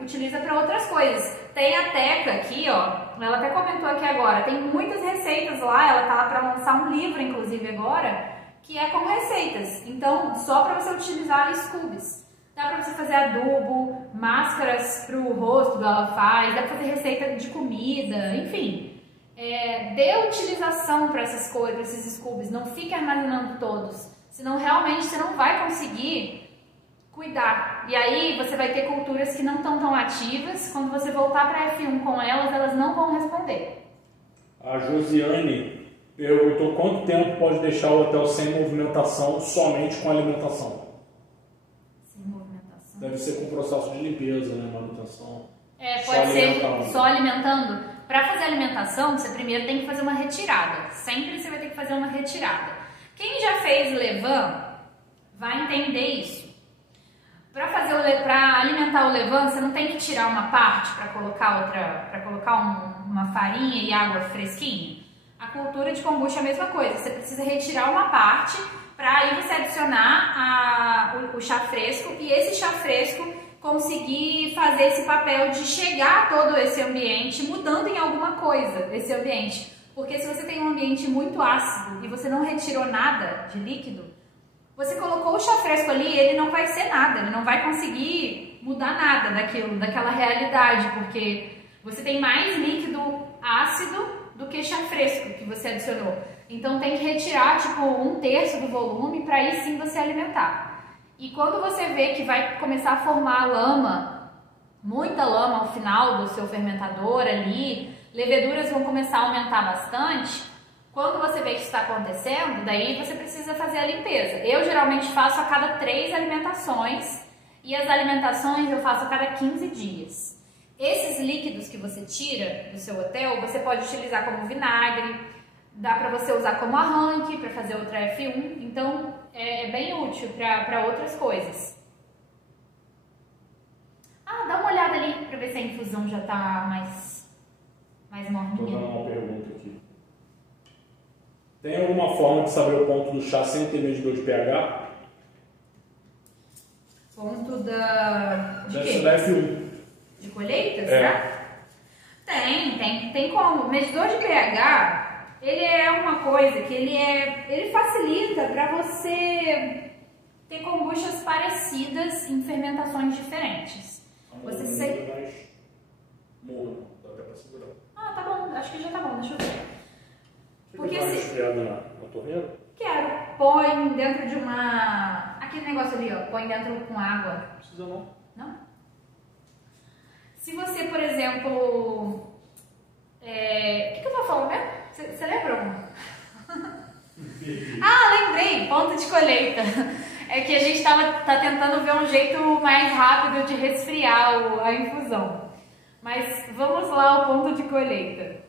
utiliza para outras coisas. Tem a Teca aqui, ó, ela até comentou aqui agora, tem muitas receitas lá, ela tá lá para lançar um livro, inclusive agora, que é com receitas. Então, só para você utilizar Scoobies. Dá para você fazer adubo, máscaras para o rosto, ela faz, dá para fazer receita de comida, enfim. Dê utilização para essas coisas, para esses Scoobies, não fique armazenando todos, senão realmente você não vai conseguir cuidar. E aí você vai ter culturas que não estão tão ativas, quando você voltar para a F1 com elas não vão responder. A Josiane perguntou quanto tempo pode deixar o hotel sem movimentação, somente com alimentação. Sem movimentação? Deve ser com processo de limpeza, né, manutenção. Pode ser só alimentando. Para fazer alimentação, você primeiro tem que fazer uma retirada. Sempre você vai ter que fazer uma retirada. Quem já fez levain vai entender isso. Para alimentar o levain, você não tem que tirar uma parte para colocar uma farinha e água fresquinha. A cultura de kombucha é a mesma coisa. Você precisa retirar uma parte para aí você adicionar o chá fresco e esse chá fresco conseguir fazer esse papel de chegar a todo esse ambiente, mudando em alguma coisa esse ambiente. Porque se você tem um ambiente muito ácido e você não retirou nada de líquido, você colocou o chá fresco ali, ele não vai ser nada, ele não vai conseguir mudar nada daquela realidade, porque você tem mais líquido ácido do que chá fresco que você adicionou. Então tem que retirar tipo 1/3 do volume para aí sim você alimentar. E quando você vê que vai começar a formar lama, muita lama ao final do seu fermentador ali, leveduras vão começar a aumentar bastante. Quando você vê que isso está acontecendo, daí você precisa fazer a limpeza. Eu geralmente faço a cada 3 alimentações e as alimentações eu faço a cada 15 dias. Esses líquidos que você tira do seu hotel, você pode utilizar como vinagre, dá para você usar como arranque para fazer outra F1, então é bem útil para outras coisas. Dá uma olhada ali para ver se a infusão já está mais morninha. Estou dando uma pergunta aqui. Tem alguma forma de saber o ponto do chá sem ter medidor de pH? Ponto de quê? Da F1. De colheitas, né? Tem como. O medidor de pH, ele é uma coisa que ele facilita para você ter kombuchas parecidas em fermentações diferentes. Você sei... Morno, dá até pra segurar. Ah, tá bom, acho que já tá bom, deixa eu ver. Porque se... esfriada na torneira? Quero. Põe dentro de uma... Aquele negócio ali, ó, põe dentro com água. Não precisa não. Não? Se você, por exemplo... O que eu tô falando mesmo? Você lembra? Lembrei! Ponto de colheita. É que a gente tá tentando ver um jeito mais rápido de resfriar a infusão. Mas vamos lá ao ponto de colheita.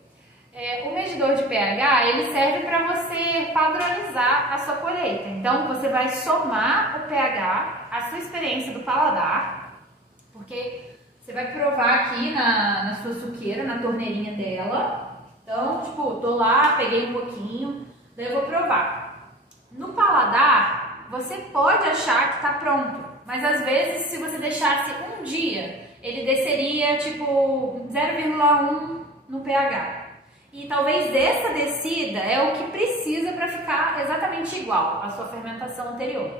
O medidor de pH, ele serve para você padronizar a sua colheita. Então, você vai somar o pH à sua experiência do paladar, porque você vai provar aqui na sua suqueira, na torneirinha dela. Então, tipo, tô lá, peguei um pouquinho, daí eu vou provar. No paladar, você pode achar que tá pronto, mas às vezes, se você deixasse um dia, ele desceria tipo 0,1 no pH. E talvez essa descida é o que precisa para ficar exatamente igual à sua fermentação anterior.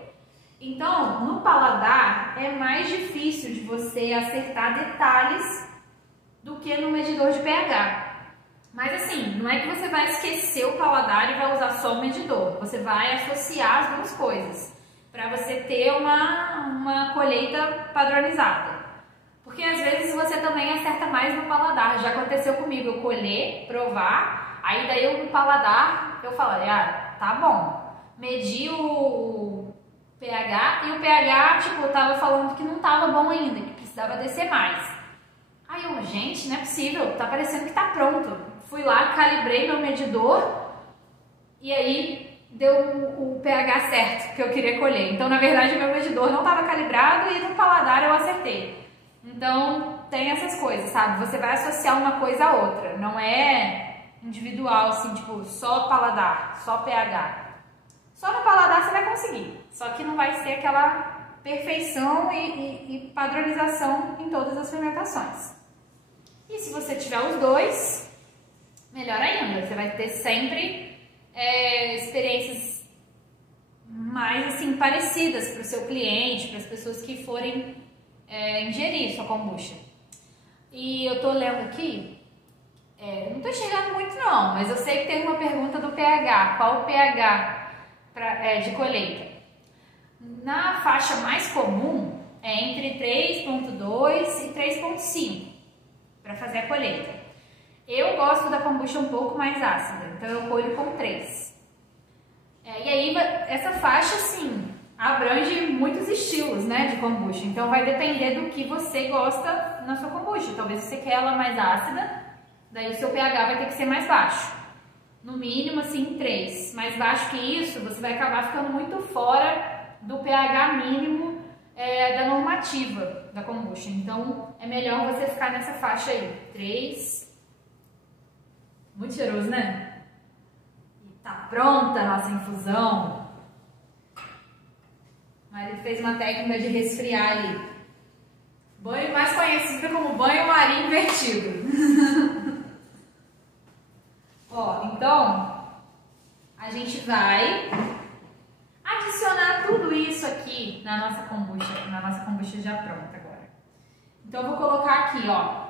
Então, no paladar é mais difícil de você acertar detalhes do que no medidor de pH. Mas assim, não é que você vai esquecer o paladar e vai usar só o medidor. Você vai associar as duas coisas para você ter uma colheita padronizada. Porque às vezes você também acerta mais no paladar. Já aconteceu comigo, eu colher, provar, aí daí eu no paladar eu falei, tá bom. Medi o pH e o pH, tipo, tava falando que não tava bom ainda, que precisava descer mais. Aí eu, gente, não é possível, tá parecendo que tá pronto. Fui lá, calibrei meu medidor e aí deu o pH certo que eu queria colher. Então, na verdade, meu medidor não estava calibrado e no paladar eu acertei. Então, tem essas coisas, sabe? Você vai associar uma coisa a outra. Não é individual, assim, tipo, só paladar, só pH. Só no paladar você vai conseguir. Só que não vai ser aquela perfeição e padronização em todas as fermentações. E se você tiver os dois, melhor ainda. Você vai ter sempre experiências mais, assim, parecidas para o seu cliente, para as pessoas que forem ingerir sua kombucha. E eu tô lendo aqui, não tô enxergando muito não, mas eu sei que tem uma pergunta do pH, qual o pH de colheita? Na faixa mais comum é entre 3.2 e 3.5 para fazer a colheita. Eu gosto da kombucha um pouco mais ácida, então eu colho com 3. E aí essa faixa, sim, abrange muitos estilos, né, de kombucha. Então vai depender do que você gosta na sua kombucha. Talvez você quer ela mais ácida, daí o seu pH vai ter que ser mais baixo. No mínimo, assim, 3. Mais baixo que isso, você vai acabar ficando muito fora do pH mínimo da normativa da kombucha. Então é melhor você ficar nessa faixa aí, 3. Muito cheiroso, né? E tá pronta a nossa infusão. O marido fez uma técnica de resfriar ali. Banho mais conhecido como banho-maria invertido. Ó, então, a gente vai adicionar tudo isso aqui na nossa kombucha já pronta agora. Então, eu vou colocar aqui, ó,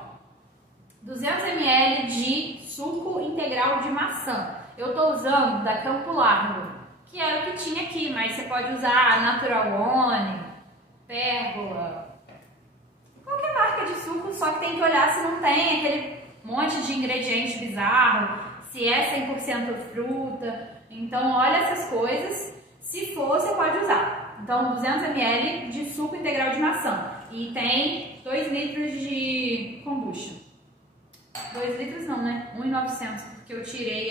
200 ml de suco integral de maçã. Eu tô usando da Campo Largo, que era o que tinha aqui, mas você pode usar Natural One, Pérgola, qualquer marca de suco, só que tem que olhar se não tem aquele monte de ingrediente bizarro, se é 100% fruta. Então olha essas coisas, se for você pode usar. Então 200 ml de suco integral de maçã e tem 2 litros de kombucha. 2 litros não, né? 1.900, porque eu tirei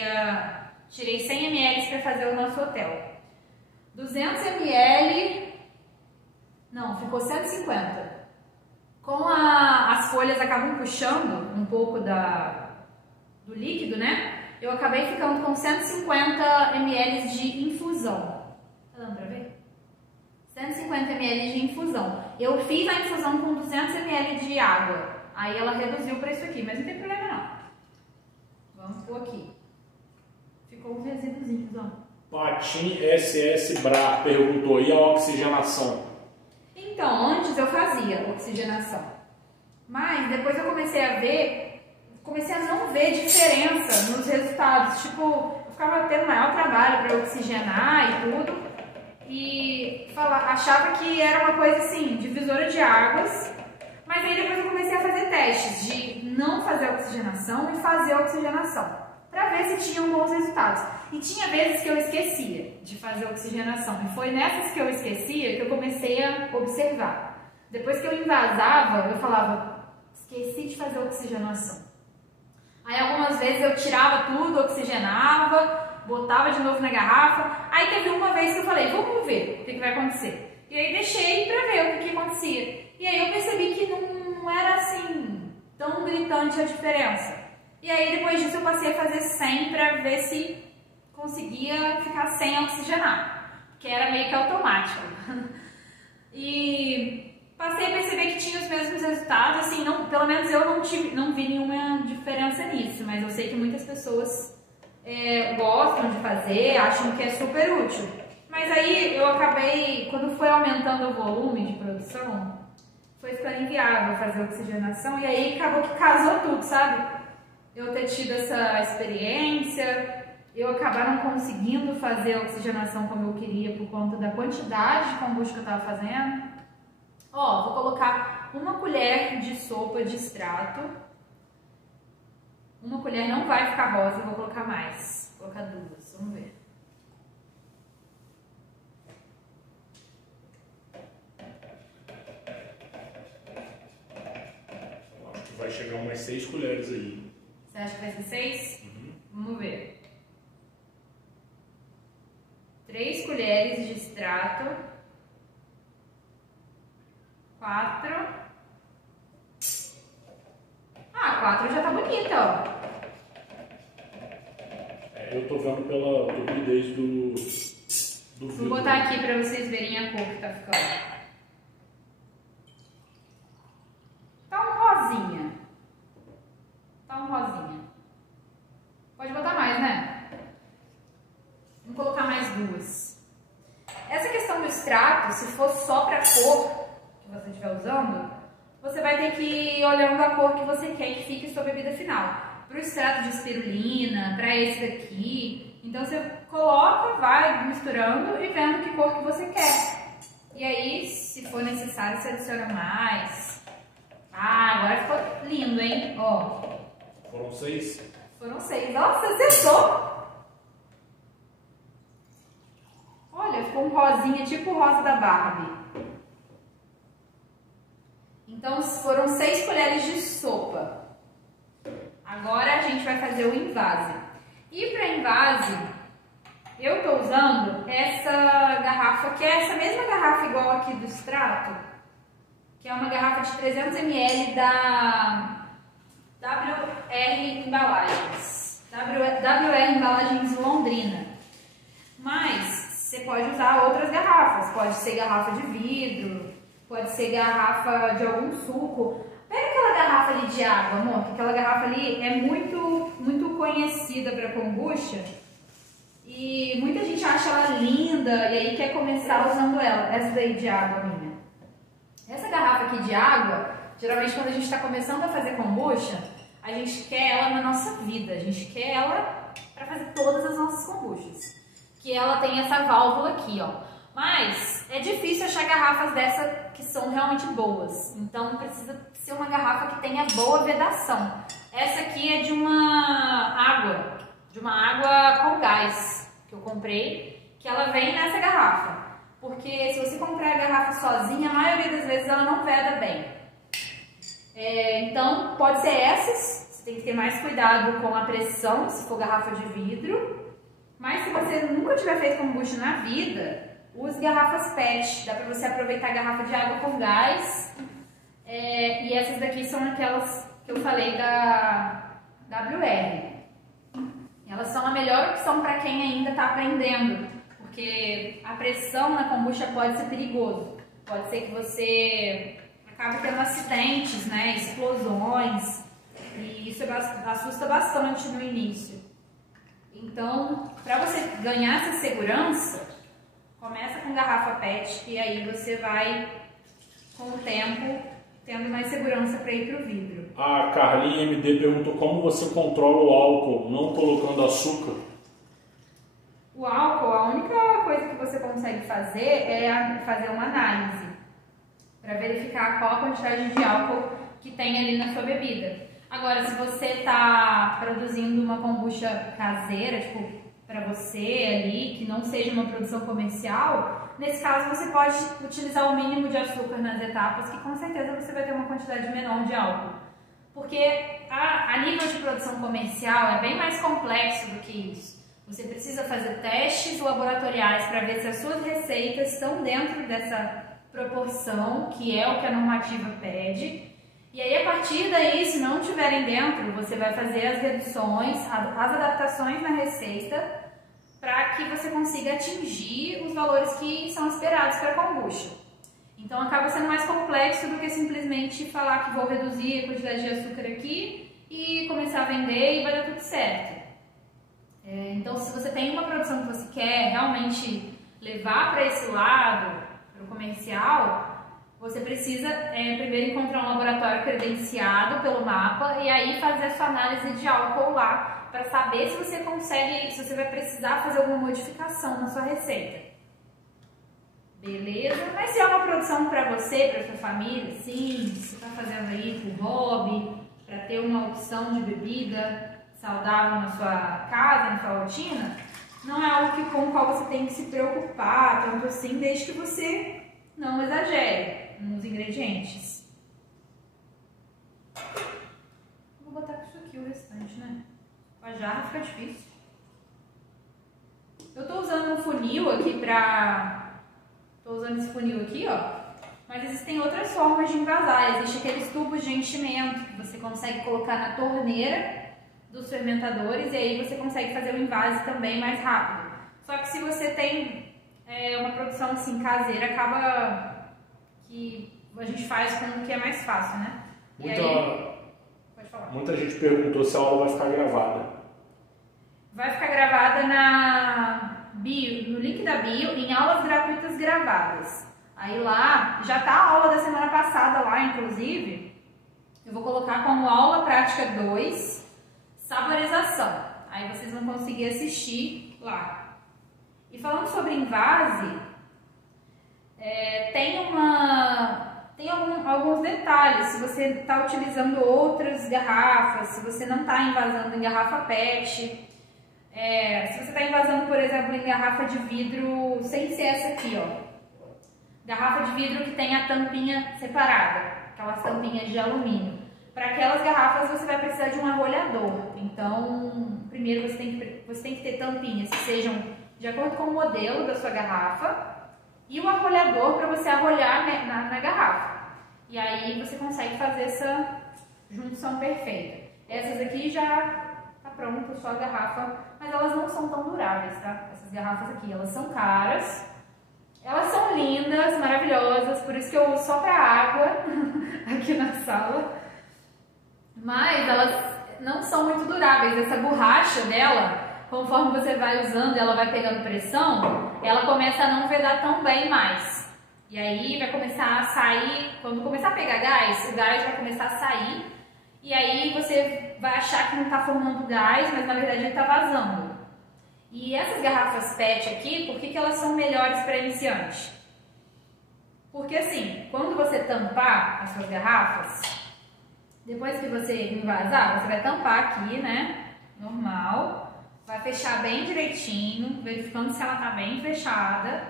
100 ml para fazer o nosso hotel. 200 ml, não, ficou 150. Como as folhas acabam puxando um pouco do líquido, né? Eu acabei ficando com 150 ml de infusão. Tá dando pra ver? 150 ml de infusão. Eu fiz a infusão com 200 ml de água. Aí ela reduziu para isso aqui, mas não tem problema não. Vamos pôr aqui. Ficou uns resíduozinhos, ó. Patim SS Bra perguntou, e a oxigenação? Então, antes eu fazia oxigenação, mas depois eu comecei a não ver diferença nos resultados. Tipo, eu ficava tendo maior trabalho para oxigenar e tudo, e achava que era uma coisa assim, divisora de águas, mas aí depois eu comecei a fazer testes de não fazer oxigenação e fazer oxigenação, para ver se tinham bons resultados. E tinha vezes que eu esquecia de fazer oxigenação, e foi nessas que eu esquecia que eu comecei a observar. Depois que eu invasava, eu falava, esqueci de fazer oxigenação. Aí algumas vezes eu tirava tudo, oxigenava, botava de novo na garrafa. Aí teve uma vez que eu falei, vamos ver o que vai acontecer. E aí deixei pra ver o que acontecia. E aí eu percebi que não era assim tão gritante a diferença. E aí depois disso eu passei a fazer 100 pra ver se conseguia ficar sem oxigenar, que era meio que automático. E passei a perceber que tinha os mesmos resultados, assim, pelo menos eu não vi nenhuma diferença nisso, mas eu sei que muitas pessoas gostam de fazer, acham que é super útil. Mas aí eu acabei, quando foi aumentando o volume de produção, foi ficando inviável fazer oxigenação, e aí acabou que casou tudo, sabe? Eu ter tido essa experiência, eu acabar não conseguindo fazer a oxigenação como eu queria por conta da quantidade de kombucha que eu estava fazendo. Ó, vou colocar uma colher de sopa de extrato. Uma colher não vai ficar rosa, eu vou colocar mais. Vou colocar 2, vamos ver. Eu acho que vai chegar umas 6 colheres aí. Você acha que vai ser 6? Uhum. Vamos ver. 3 colheres de extrato. 4. Ah, 4 já tá bonita, ó. Eu tô vendo pela turbidez do vidro. Vou botar aqui pra vocês verem a cor que tá ficando. Tá um rosinha. Tá um rosinha. Pode botar mais, né? Vamos colocar mais 2. Essa questão do extrato, se for só pra cor que você estiver usando, você vai ter que ir olhando a cor que você quer que fique sua bebida final. Para o extrato de espirulina, para esse daqui, então você coloca, vai misturando e vendo que cor que você quer. E aí, se for necessário, você adiciona mais. Ah, agora ficou lindo, hein? Ó. Foram 6? Foram 6. Nossa, acertou! Olha, ficou um rosinha, tipo o rosa da Barbie. Então, foram 6 colheres de sopa. Agora a gente vai fazer o invase. E para invase, eu estou usando essa garrafa, que é essa mesma garrafa igual aqui do extrato, que é uma garrafa de 300 ml da WR Embalagens. WR Embalagens Londrina. Mas você pode usar outras garrafas, pode ser garrafa de vidro, pode ser garrafa de algum suco. Pega aquela garrafa ali de água, amor, que aquela garrafa ali é muito conhecida para kombucha e muita gente acha ela linda e aí quer começar usando ela. Essa daí de água minha. Essa garrafa aqui de água, geralmente quando a gente está começando a fazer kombucha, a gente quer ela na nossa vida, a gente quer ela para fazer todas as nossas kombuchas. Que ela tem essa válvula aqui, ó. Mas é difícil achar garrafas dessa que são realmente boas. Então precisa ser uma garrafa que tenha boa vedação. Essa aqui é de uma água com gás que eu comprei, que ela vem nessa garrafa. Porque se você comprar a garrafa sozinha, a maioria das vezes ela não veda bem. Então pode ser essas, você tem que ter mais cuidado com a pressão, se for garrafa de vidro. Mas se você nunca tiver feito kombucha na vida, use garrafas PET, dá pra você aproveitar a garrafa de água com gás. E essas daqui são aquelas que eu falei da WR. Elas são a melhor opção para quem ainda está aprendendo, porque a pressão na kombucha pode ser perigoso. Pode ser que você acabe tendo acidentes, né, explosões, e isso assusta bastante no início. Então, para você ganhar essa segurança, começa com garrafa PET e aí você vai, com o tempo, tendo mais segurança para ir para o vidro. A Carlinha MD perguntou como você controla o álcool não colocando açúcar. O álcool, a única coisa que você consegue fazer é fazer uma análise para verificar qual a quantidade de álcool que tem ali na sua bebida. Agora, se você está produzindo uma kombucha caseira, tipo, para você ali, que não seja uma produção comercial, nesse caso você pode utilizar o mínimo de açúcar nas etapas, que com certeza você vai ter uma quantidade menor de álcool. Porque a nível de produção comercial é bem mais complexo do que isso. Você precisa fazer testes laboratoriais para ver se as suas receitas estão dentro dessa proporção, que é o que a normativa pede. E aí, a partir daí, se não estiverem dentro, você vai fazer as reduções, as adaptações na receita, para que você consiga atingir os valores que são esperados para a kombucha. Então, acaba sendo mais complexo do que simplesmente falar que vou reduzir a quantidade de açúcar aqui e começar a vender e vai dar tudo certo. Então, se você tem uma produção que você quer realmente levar para esse lado, para o comercial, você precisa primeiro encontrar um laboratório credenciado pelo MAPA e aí fazer a sua análise de álcool lá para saber se você consegue, se você vai precisar fazer alguma modificação na sua receita. Beleza? Mas se é uma produção para você, para sua família, sim, você está fazendo aí por hobby, para ter uma opção de bebida saudável na sua casa, na sua rotina, não é algo com o qual você tem que se preocupar tanto assim, desde que você não exagere nos ingredientes. Vou botar isso aqui o restante, né? Com a jarra fica difícil. Eu tô usando um funil aqui Tô usando esse funil aqui, ó. Mas existem outras formas de envasar. Existem aqueles tubos de enchimento que você consegue colocar na torneira dos fermentadores e aí você consegue fazer o invase também mais rápido. Só que se você tem uma produção assim caseira, acaba que a gente faz com o que é mais fácil, né? E aí, pode falar. Muita gente perguntou se a aula vai ficar gravada. Vai ficar gravada na bio, no link da bio, em aulas gratuitas gravadas. Aí lá, já tá a aula da semana passada lá, inclusive. Eu vou colocar como aula prática 2, saborização. Aí vocês vão conseguir assistir lá. E falando sobre invase, tem alguns detalhes. Se você está utilizando outras garrafas, se você não está invasando em garrafa PET, se você está invasando, por exemplo, em garrafa de vidro, sem ser essa aqui, ó. Garrafa de vidro que tem a tampinha separada, aquelas tampinhas de alumínio. Para aquelas garrafas você vai precisar de um arrolhador. Então, primeiro você tem que ter tampinhas que sejam de acordo com o modelo da sua garrafa e o arrolhador para você arrolhar na garrafa. E aí você consegue fazer essa junção perfeita. Essas aqui já tá pronta a sua garrafa, mas elas não são tão duráveis, tá? Essas garrafas aqui, elas são caras, elas são lindas, maravilhosas, por isso que eu uso só para água aqui na sala. Mas elas não são muito duráveis. Essa borracha dela, conforme você vai usando, ela vai pegando pressão, ela começa a não vedar tão bem mais. E aí vai começar a sair, quando começar a pegar gás, o gás vai começar a sair. E aí você vai achar que não está formando gás, mas na verdade ele está vazando. E essas garrafas PET aqui, por que elas são melhores para iniciante? Porque assim, quando você tampar as suas garrafas, depois que você envasar, você vai tampar aqui, né? Normal. Vai fechar bem direitinho, verificando se ela tá bem fechada.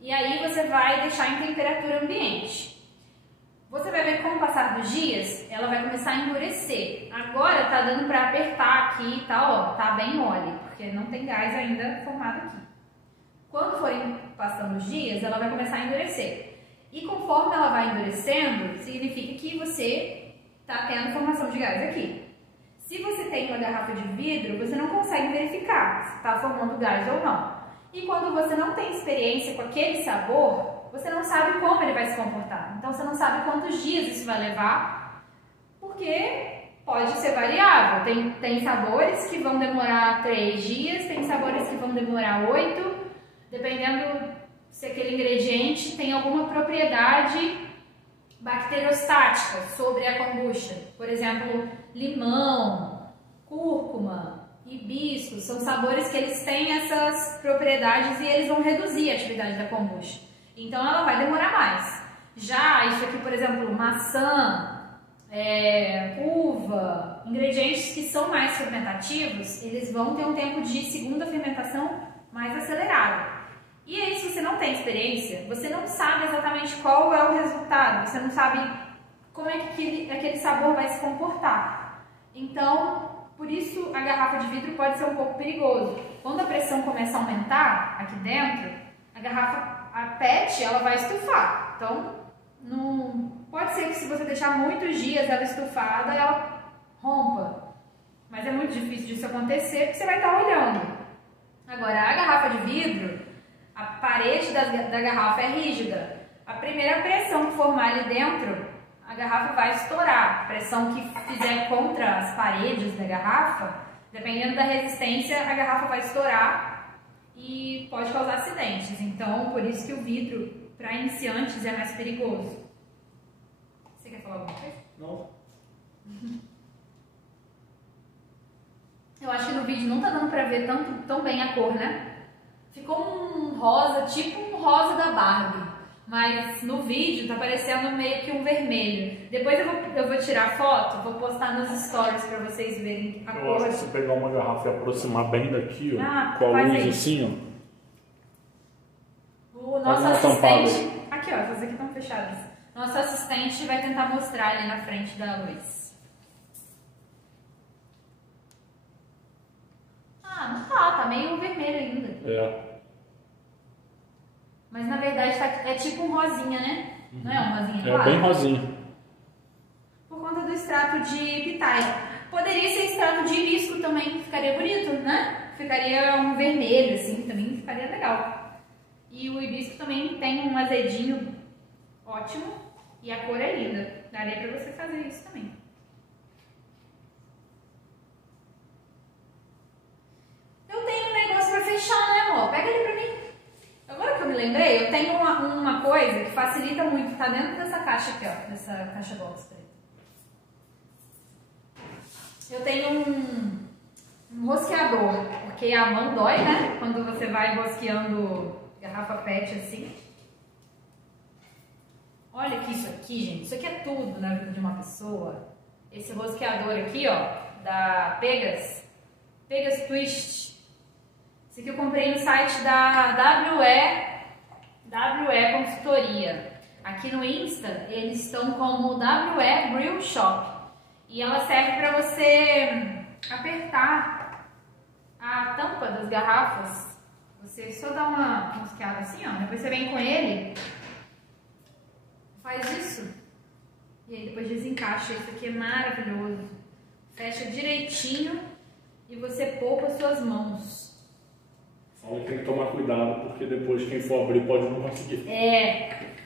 E aí você vai deixar em temperatura ambiente. Você vai ver que com o passar dos dias, ela vai começar a endurecer. Agora tá dando para apertar aqui e tá, ó, tá bem mole, porque não tem gás ainda formado aqui. Quando forem passando os dias, ela vai começar a endurecer. E conforme ela vai endurecendo, significa que você tá tendo formação de gás aqui. Se você tem uma garrafa de vidro, você não consegue verificar se está formando gás ou não. E quando você não tem experiência com aquele sabor, você não sabe como ele vai se comportar. Então você não sabe quantos dias isso vai levar, porque pode ser variável. Tem sabores que vão demorar 3 dias, tem sabores que vão demorar 8, dependendo se aquele ingrediente tem alguma propriedade bacteriostática sobre a kombucha. Por exemplo, limão, cúrcuma, hibisco, são sabores que eles têm essas propriedades e eles vão reduzir a atividade da kombucha. Então ela vai demorar mais. Já isso aqui, por exemplo, maçã, uva, ingredientes que são mais fermentativos, eles vão ter um tempo de segunda fermentação mais acelerado. E aí, se você não tem experiência, você não sabe exatamente qual é o resultado, você não sabe como é que aquele sabor vai se comportar. Então, por isso a garrafa de vidro pode ser um pouco perigoso. Quando a pressão começa a aumentar aqui dentro, a PET, ela vai estufar. Então, não pode ser que se você deixar muitos dias ela estufada, ela rompa. Mas é muito difícil disso acontecer, porque você vai estar olhando. Agora, a garrafa de vidro, a parede da garrafa é rígida. A primeira pressão que formar ali dentro, a garrafa vai estourar. A pressão que fizer contra as paredes da garrafa, dependendo da resistência, a garrafa vai estourar e pode causar acidentes. Então, por isso que o vidro, para iniciantes, é mais perigoso. Você quer falar alguma coisa? Não. Eu acho que no vídeo não tá dando pra ver tão bem a cor, né? Ficou um rosa, tipo um rosa da Barbie. Mas no vídeo tá parecendo meio que um vermelho. Depois eu vou tirar foto, vou postar nos stories pra vocês verem a cor. Eu acho que se pegar uma garrafa e aproximar bem daqui, ó, com a faz luz aí. assim, ó. O nosso assistente... Aqui, ó, essas aqui estão fechadas. Nosso assistente vai tentar mostrar ali na frente da luz. Ah, não tá meio vermelho ainda. É. Mas na verdade é tipo um rosinha, né? Uhum. Não é um rosinha? É claro. bem rosinha. Por conta do extrato de pitaia. Poderia ser extrato de hibisco também, ficaria bonito, né? Ficaria um vermelho assim, também ficaria legal. E o hibisco também tem um azedinho ótimo e a cor é linda. Daria pra você fazer isso também. Eu tenho um negócio pra fechar, né, amor? Pega ele pra mim. Agora que eu me lembrei, eu tenho uma coisa que facilita muito, tá dentro dessa caixa aqui, ó, dessa caixa box preta. Eu tenho um rosqueador, porque a mão dói, né? Quando você vai rosqueando garrafa PET assim. Olha que isso aqui, gente, isso aqui é tudo na vida de uma pessoa. Esse rosqueador aqui, ó, da Pegas Twist. Esse aqui eu comprei no site da WE Consultoria. Aqui no Insta, eles estão como WE Brew Shop. E ela serve para você apertar a tampa das garrafas. Você só dá uma rosqueada assim, ó. Depois você vem com ele, faz isso. E aí depois desencaixa. Isso aqui é maravilhoso. Fecha direitinho e você poupa suas mãos. Fala que tem que tomar cuidado, porque depois quem for abrir pode não conseguir.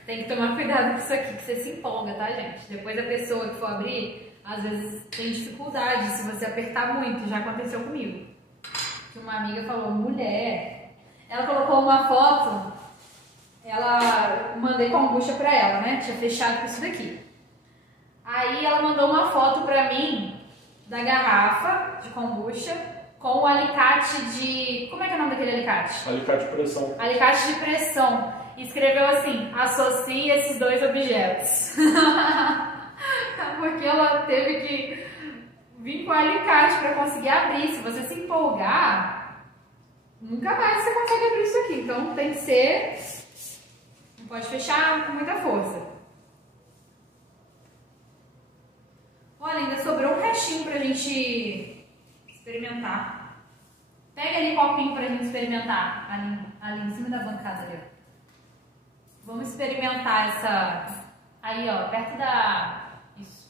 Tem que tomar cuidado com isso aqui, que você se empolga, tá, gente? Depois a pessoa que for abrir, às vezes tem dificuldade se você apertar muito. Já aconteceu comigo. Que uma amiga falou, mulher, ela colocou uma foto, mandei kombucha pra ela, né? Tinha fechado com isso daqui. Aí ela mandou uma foto pra mim da garrafa de kombucha com o alicate de... Como é que é o nome daquele alicate? Alicate de pressão. Alicate de pressão. E escreveu assim, associe esses dois objetos. Porque ela teve que vir com o alicate para conseguir abrir. Se você se empolgar, nunca mais você consegue abrir isso aqui. Então tem que ser... Não pode fechar com muita força. Olha, ainda sobrou um restinho pra gente experimentar. Pega ali o copinho pra gente experimentar. Ali em cima da bancada ali, ó. Vamos experimentar essa... Aí, ó, perto da... Isso.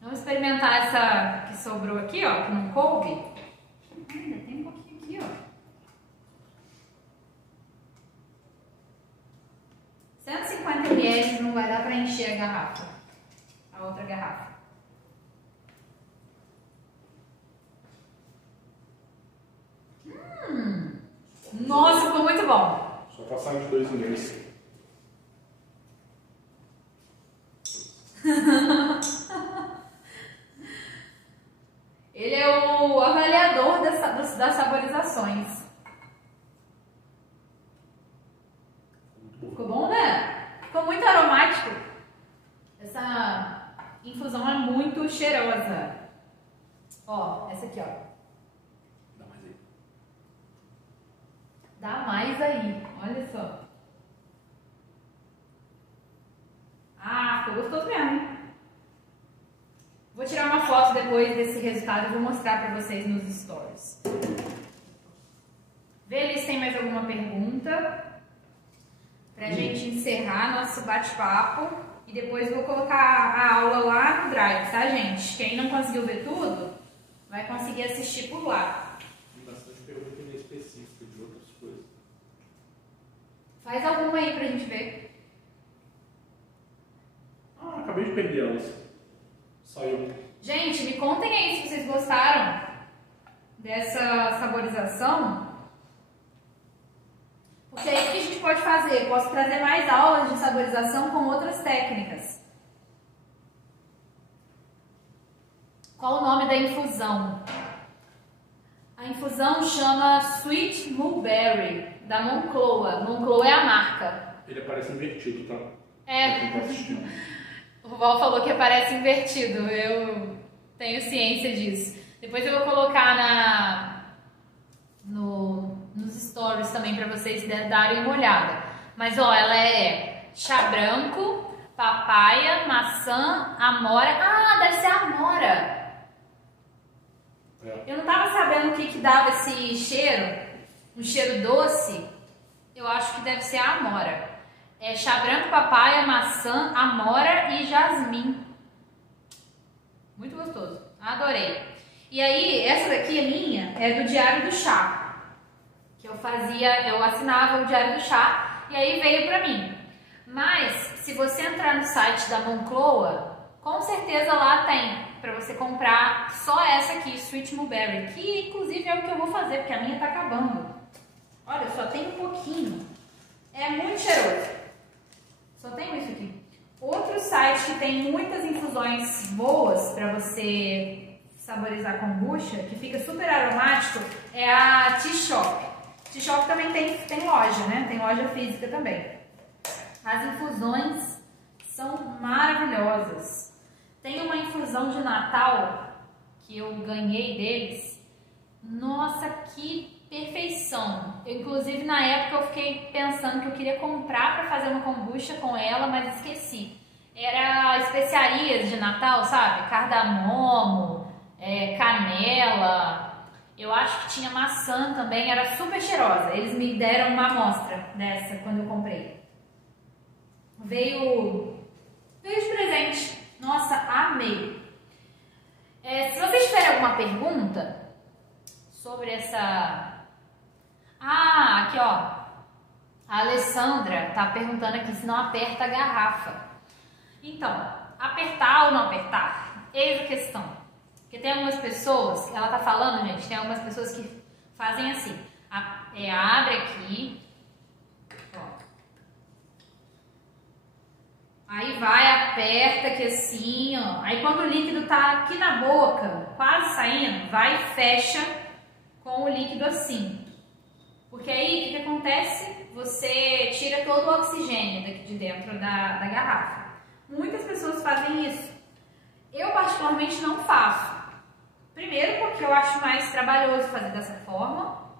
Vamos experimentar essa que sobrou aqui, ó, que não coube. Ainda tem um pouquinho aqui, ó. 150 ml não vai dar pra encher a garrafa. A outra garrafa. Nossa, ficou muito bom. Só passar de 2 em 2. Ele é o avaliador das saborizações. Ficou bom, né? Ficou muito aromático. Essa infusão é muito cheirosa. Ó, essa aqui, ó. Dá mais aí. Dá mais aí. Olha só. Ah, ficou gostoso mesmo. Vou tirar uma foto depois desse resultado e vou mostrar para vocês nos stories. Vê ali se tem mais alguma pergunta pra gente encerrar nosso bate-papo. E depois vou colocar a aula lá no Drive, tá, gente? Quem não conseguiu ver tudo, vai conseguir assistir por lá. Tem bastante pergunta específica de outras coisas. Faz alguma aí pra gente ver. Ah, acabei de perder elas. Saiu. Gente, me contem aí se vocês gostaram dessa saborização. Porque aí o que a gente pode fazer? Eu posso trazer mais aulas de saborização com outras técnicas. Qual o nome da infusão? A infusão chama Sweet Mulberry, da Moncloa. Moncloa é a marca. Ele aparece invertido, tá? É. O Val falou que aparece invertido. Eu tenho ciência disso. Depois eu vou colocar nos stories também para vocês darem uma olhada. Mas ó, ela é chá branco, papaya, maçã, amora. Ah, deve ser amora. Eu não tava sabendo o que dava esse cheiro, um cheiro doce. Eu acho que deve ser a amora. É chá branco, papaya, maçã, amora e jasmim. Muito gostoso. Adorei. E aí, essa daqui, a minha, é do Diário do Chá. Que eu assinava o Diário do Chá e aí veio pra mim. Mas, se você entrar no site da Moncloa, com certeza lá tem pra você comprar só essa aqui, Sweet Mulberry. Que, inclusive, é o que eu vou fazer, porque a minha tá acabando. Olha, só tem um pouquinho. É muito cheiroso. Só tenho isso aqui. Outro site que tem muitas infusões boas para você saborizar kombucha, que fica super aromático, é a Tea Shop. Tea Shop também tem loja, né? Tem loja física também. As infusões são maravilhosas. Tem uma infusão de Natal que eu ganhei deles. Nossa, que perfeição! Inclusive, na época, eu fiquei pensando que eu queria comprar para fazer uma kombucha com ela, mas esqueci. Era especiarias de Natal, sabe? Cardamomo, canela. Eu acho que tinha maçã também, era super cheirosa. Eles me deram uma amostra dessa quando eu comprei. Veio de presente. Nossa, amei. Se vocês tiverem alguma pergunta sobre essa... Ah, aqui ó, a Alessandra tá perguntando aqui se não aperta a garrafa. Então, apertar ou não apertar? Eis a questão. Porque tem algumas pessoas, ela tá falando, gente, tem algumas pessoas que fazem assim, abre aqui, ó. Aí vai, aperta aqui assim, ó. Aí quando o líquido tá aqui na boca, quase saindo, vai e fecha com o líquido assim. Porque aí, o que acontece? Você tira todo o oxigênio daqui de dentro da garrafa. Muitas pessoas fazem isso. Eu, particularmente, não faço. Primeiro, porque eu acho mais trabalhoso fazer dessa forma.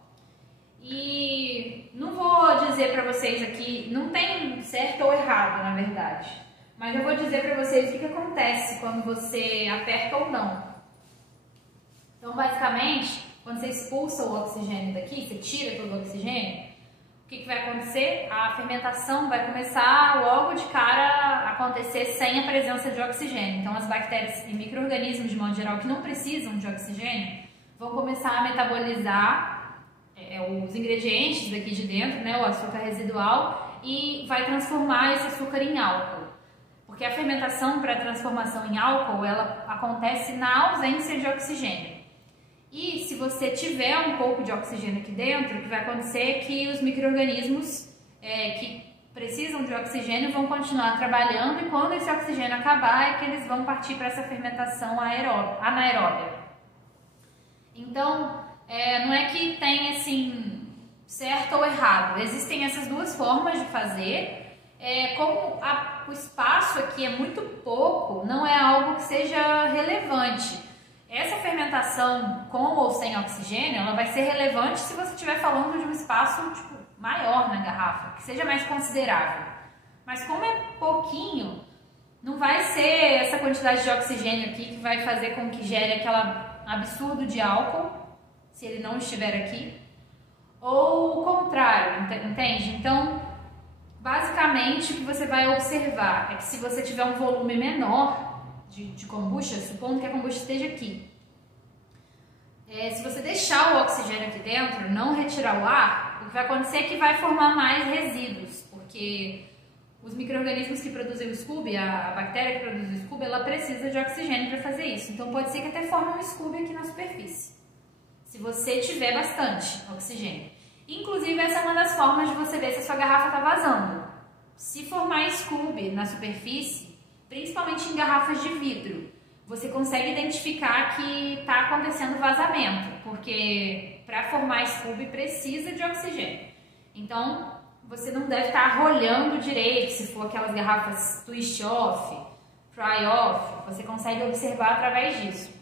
E não vou dizer pra vocês aqui, não tem certo ou errado, na verdade. Mas eu vou dizer pra vocês o que acontece quando você aperta ou não. Então, basicamente... Quando você expulsa o oxigênio daqui, você tira todo o oxigênio, o que vai acontecer? A fermentação vai começar logo de cara a acontecer sem a presença de oxigênio. Então as bactérias e micro-organismos, de modo geral, que não precisam de oxigênio, vão começar a metabolizar os ingredientes daqui de dentro, né, o açúcar residual, e vai transformar esse açúcar em álcool. Porque a fermentação para transformação em álcool, ela acontece na ausência de oxigênio. E se você tiver um pouco de oxigênio aqui dentro, o que vai acontecer é que os micro-organismos que precisam de oxigênio vão continuar trabalhando, e quando esse oxigênio acabar é que eles vão partir para essa fermentação anaeróbia. Então, não é que tem assim certo ou errado, existem essas duas formas de fazer. Como o espaço aqui é muito pouco, não é algo que seja relevante. Essa fermentação com ou sem oxigênio, ela vai ser relevante se você estiver falando de um espaço maior na garrafa, que seja mais considerável. Mas como é pouquinho, não vai ser essa quantidade de oxigênio aqui que vai fazer com que gere aquele absurdo de álcool, se ele não estiver aqui, ou o contrário, entende? Então, basicamente, o que você vai observar é que se você tiver um volume menor de kombucha, supondo que a kombucha esteja aqui, se você deixar o oxigênio aqui dentro, não retirar o ar, o que vai acontecer é que vai formar mais resíduos, porque os micro-organismos que produzem o Scooby, a bactéria que produz o Scooby, ela precisa de oxigênio para fazer isso. Então pode ser que até forme um Scooby aqui na superfície, se você tiver bastante oxigênio. Inclusive, essa é uma das formas de você ver se a sua garrafa está vazando. Se formar Scooby na superfície, principalmente em garrafas de vidro, você consegue identificar que está acontecendo vazamento, porque para formar Scooby precisa de oxigênio. Então, você não deve estar rolhando direito, se for aquelas garrafas twist off, fry off, você consegue observar através disso.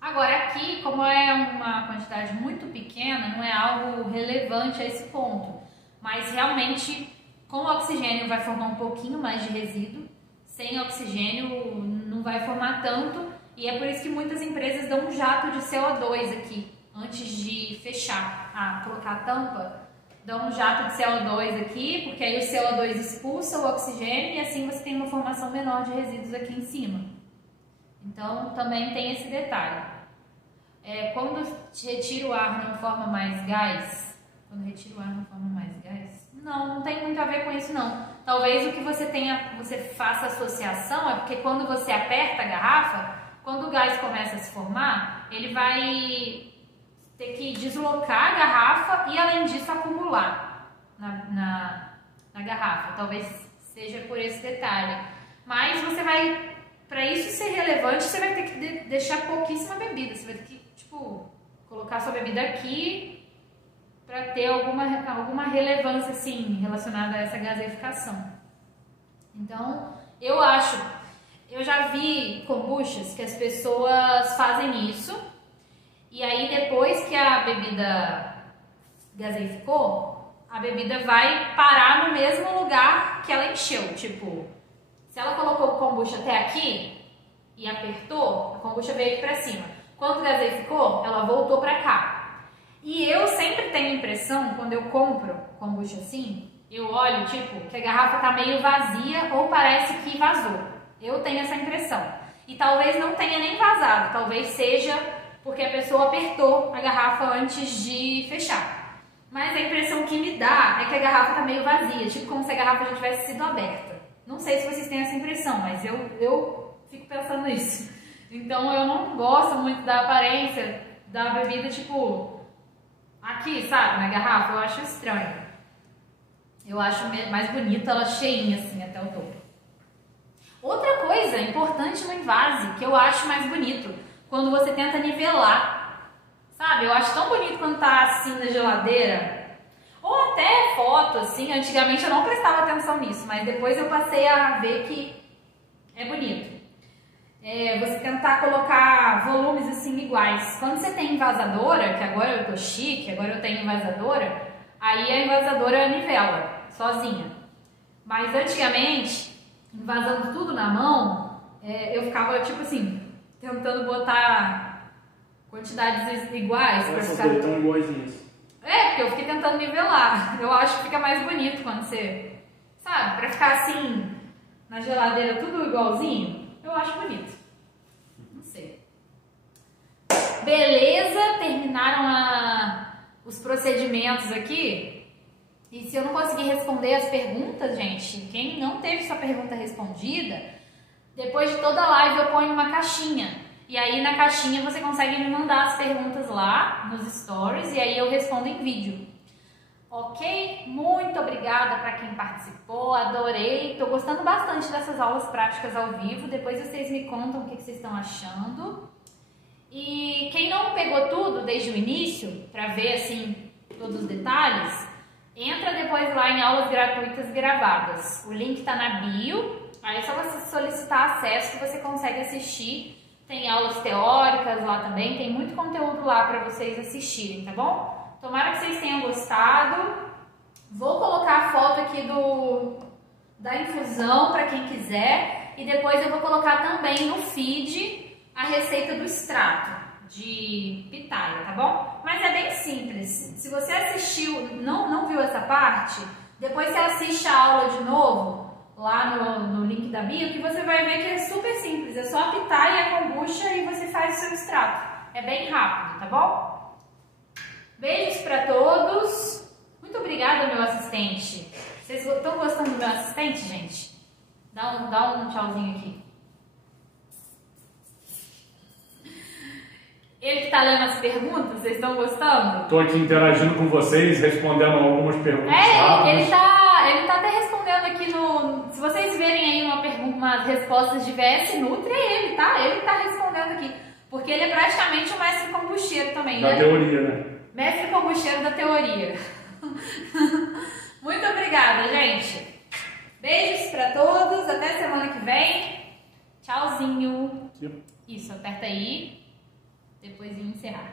Agora aqui, como é uma quantidade muito pequena, não é algo relevante a esse ponto, mas realmente com o oxigênio vai formar um pouquinho mais de resíduo, sem oxigênio não vai formar tanto, e é por isso que muitas empresas dão um jato de CO2 aqui, antes de fechar, colocar a tampa, dão um jato de CO2 aqui, porque aí o CO2 expulsa o oxigênio e assim você tem uma formação menor de resíduos aqui em cima. Então também tem esse detalhe. Quando retira o ar não forma mais gás, não tem muito a ver com isso não. Talvez o que você faça associação é porque quando você aperta a garrafa, quando o gás começa a se formar, ele vai ter que deslocar a garrafa e além disso acumular na garrafa. Talvez seja por esse detalhe. Mas você vai, para isso ser relevante, você vai ter que deixar pouquíssima bebida. Você vai ter que, colocar sua bebida aqui para ter alguma relevância assim relacionada a essa gaseificação. Então, eu já vi kombuchas que as pessoas fazem isso e aí depois que a bebida gaseificou, a bebida vai parar no mesmo lugar que ela encheu. Tipo, se ela colocou o kombucha até aqui e apertou, a kombucha veio aqui para cima. Quando gaseificou, ela voltou para cá. E eu sempre tenho a impressão, quando eu compro kombucha assim, eu olho, que a garrafa tá meio vazia ou parece que vazou. Eu tenho essa impressão. E talvez não tenha nem vazado, talvez seja porque a pessoa apertou a garrafa antes de fechar. Mas a impressão que me dá é que a garrafa tá meio vazia, como se a garrafa já tivesse sido aberta. Não sei se vocês têm essa impressão, mas eu fico pensando nisso. Então eu não gosto muito da aparência da bebida, aqui, sabe, na garrafa, eu acho estranho. Eu acho mais bonita ela cheinha, assim, até o topo. Outra coisa importante no invase, que eu acho mais bonito, quando você tenta nivelar. Sabe, eu acho tão bonito quando tá assim na geladeira. Ou até foto, assim, antigamente eu não prestava atenção nisso, mas depois eu passei a ver que é bonito. Você tentar colocar volumes assim iguais. Quando você tem envasadora, que agora eu tô chique, agora eu tenho envasadora, aí a envasadora nivela, sozinha. Mas antigamente, envasando tudo na mão, eu ficava tentando botar quantidades iguais. Pra ficar tão iguaizinhas. Porque eu fiquei tentando nivelar. Eu acho que fica mais bonito quando você, sabe, pra ficar assim, na geladeira tudo igualzinho. Eu acho bonito. Não sei. Beleza, terminaram os procedimentos aqui. E se eu não conseguir responder as perguntas, gente, quem não teve sua pergunta respondida, depois de toda a live eu ponho uma caixinha. E aí na caixinha você consegue me mandar as perguntas lá nos stories e aí eu respondo em vídeo. Ok? Muito obrigada para quem participou, adorei. Tô gostando bastante dessas aulas práticas ao vivo. Depois vocês me contam o que vocês estão achando. E quem não pegou tudo desde o início, para ver assim todos os detalhes, entra depois lá em aulas gratuitas gravadas. O link tá na bio, aí é só você solicitar acesso que você consegue assistir. Tem aulas teóricas lá também, tem muito conteúdo lá para vocês assistirem, tá bom? Tomara que vocês tenham gostado. Vou colocar a foto aqui da infusão para quem quiser e depois eu vou colocar também no feed a receita do extrato de pitaia, tá bom? Mas é bem simples. Se você assistiu, não viu essa parte, depois você assiste a aula de novo lá no link da bio, que você vai ver que é super simples. É só a pitaia e a kombucha e você faz o seu extrato. É bem rápido, tá bom? Beijos pra todos. Muito obrigada, meu assistente. Vocês estão gostando do meu assistente, gente? Dá um tchauzinho aqui. Ele que tá lendo as perguntas, vocês estão gostando? Tô aqui interagindo com vocês, respondendo algumas perguntas rápidas. Ele tá até respondendo aqui no... Se vocês verem aí umas respostas de VS Nutri, é ele, tá? Ele tá respondendo aqui. Porque ele é praticamente o mestre kombucheiro também, né? Da teoria, né? Mestre kombucheiro da teoria. Muito obrigada, gente. Beijos pra todos, até semana que vem. Tchauzinho. Aqui. Isso, aperta aí. Depois de encerrar.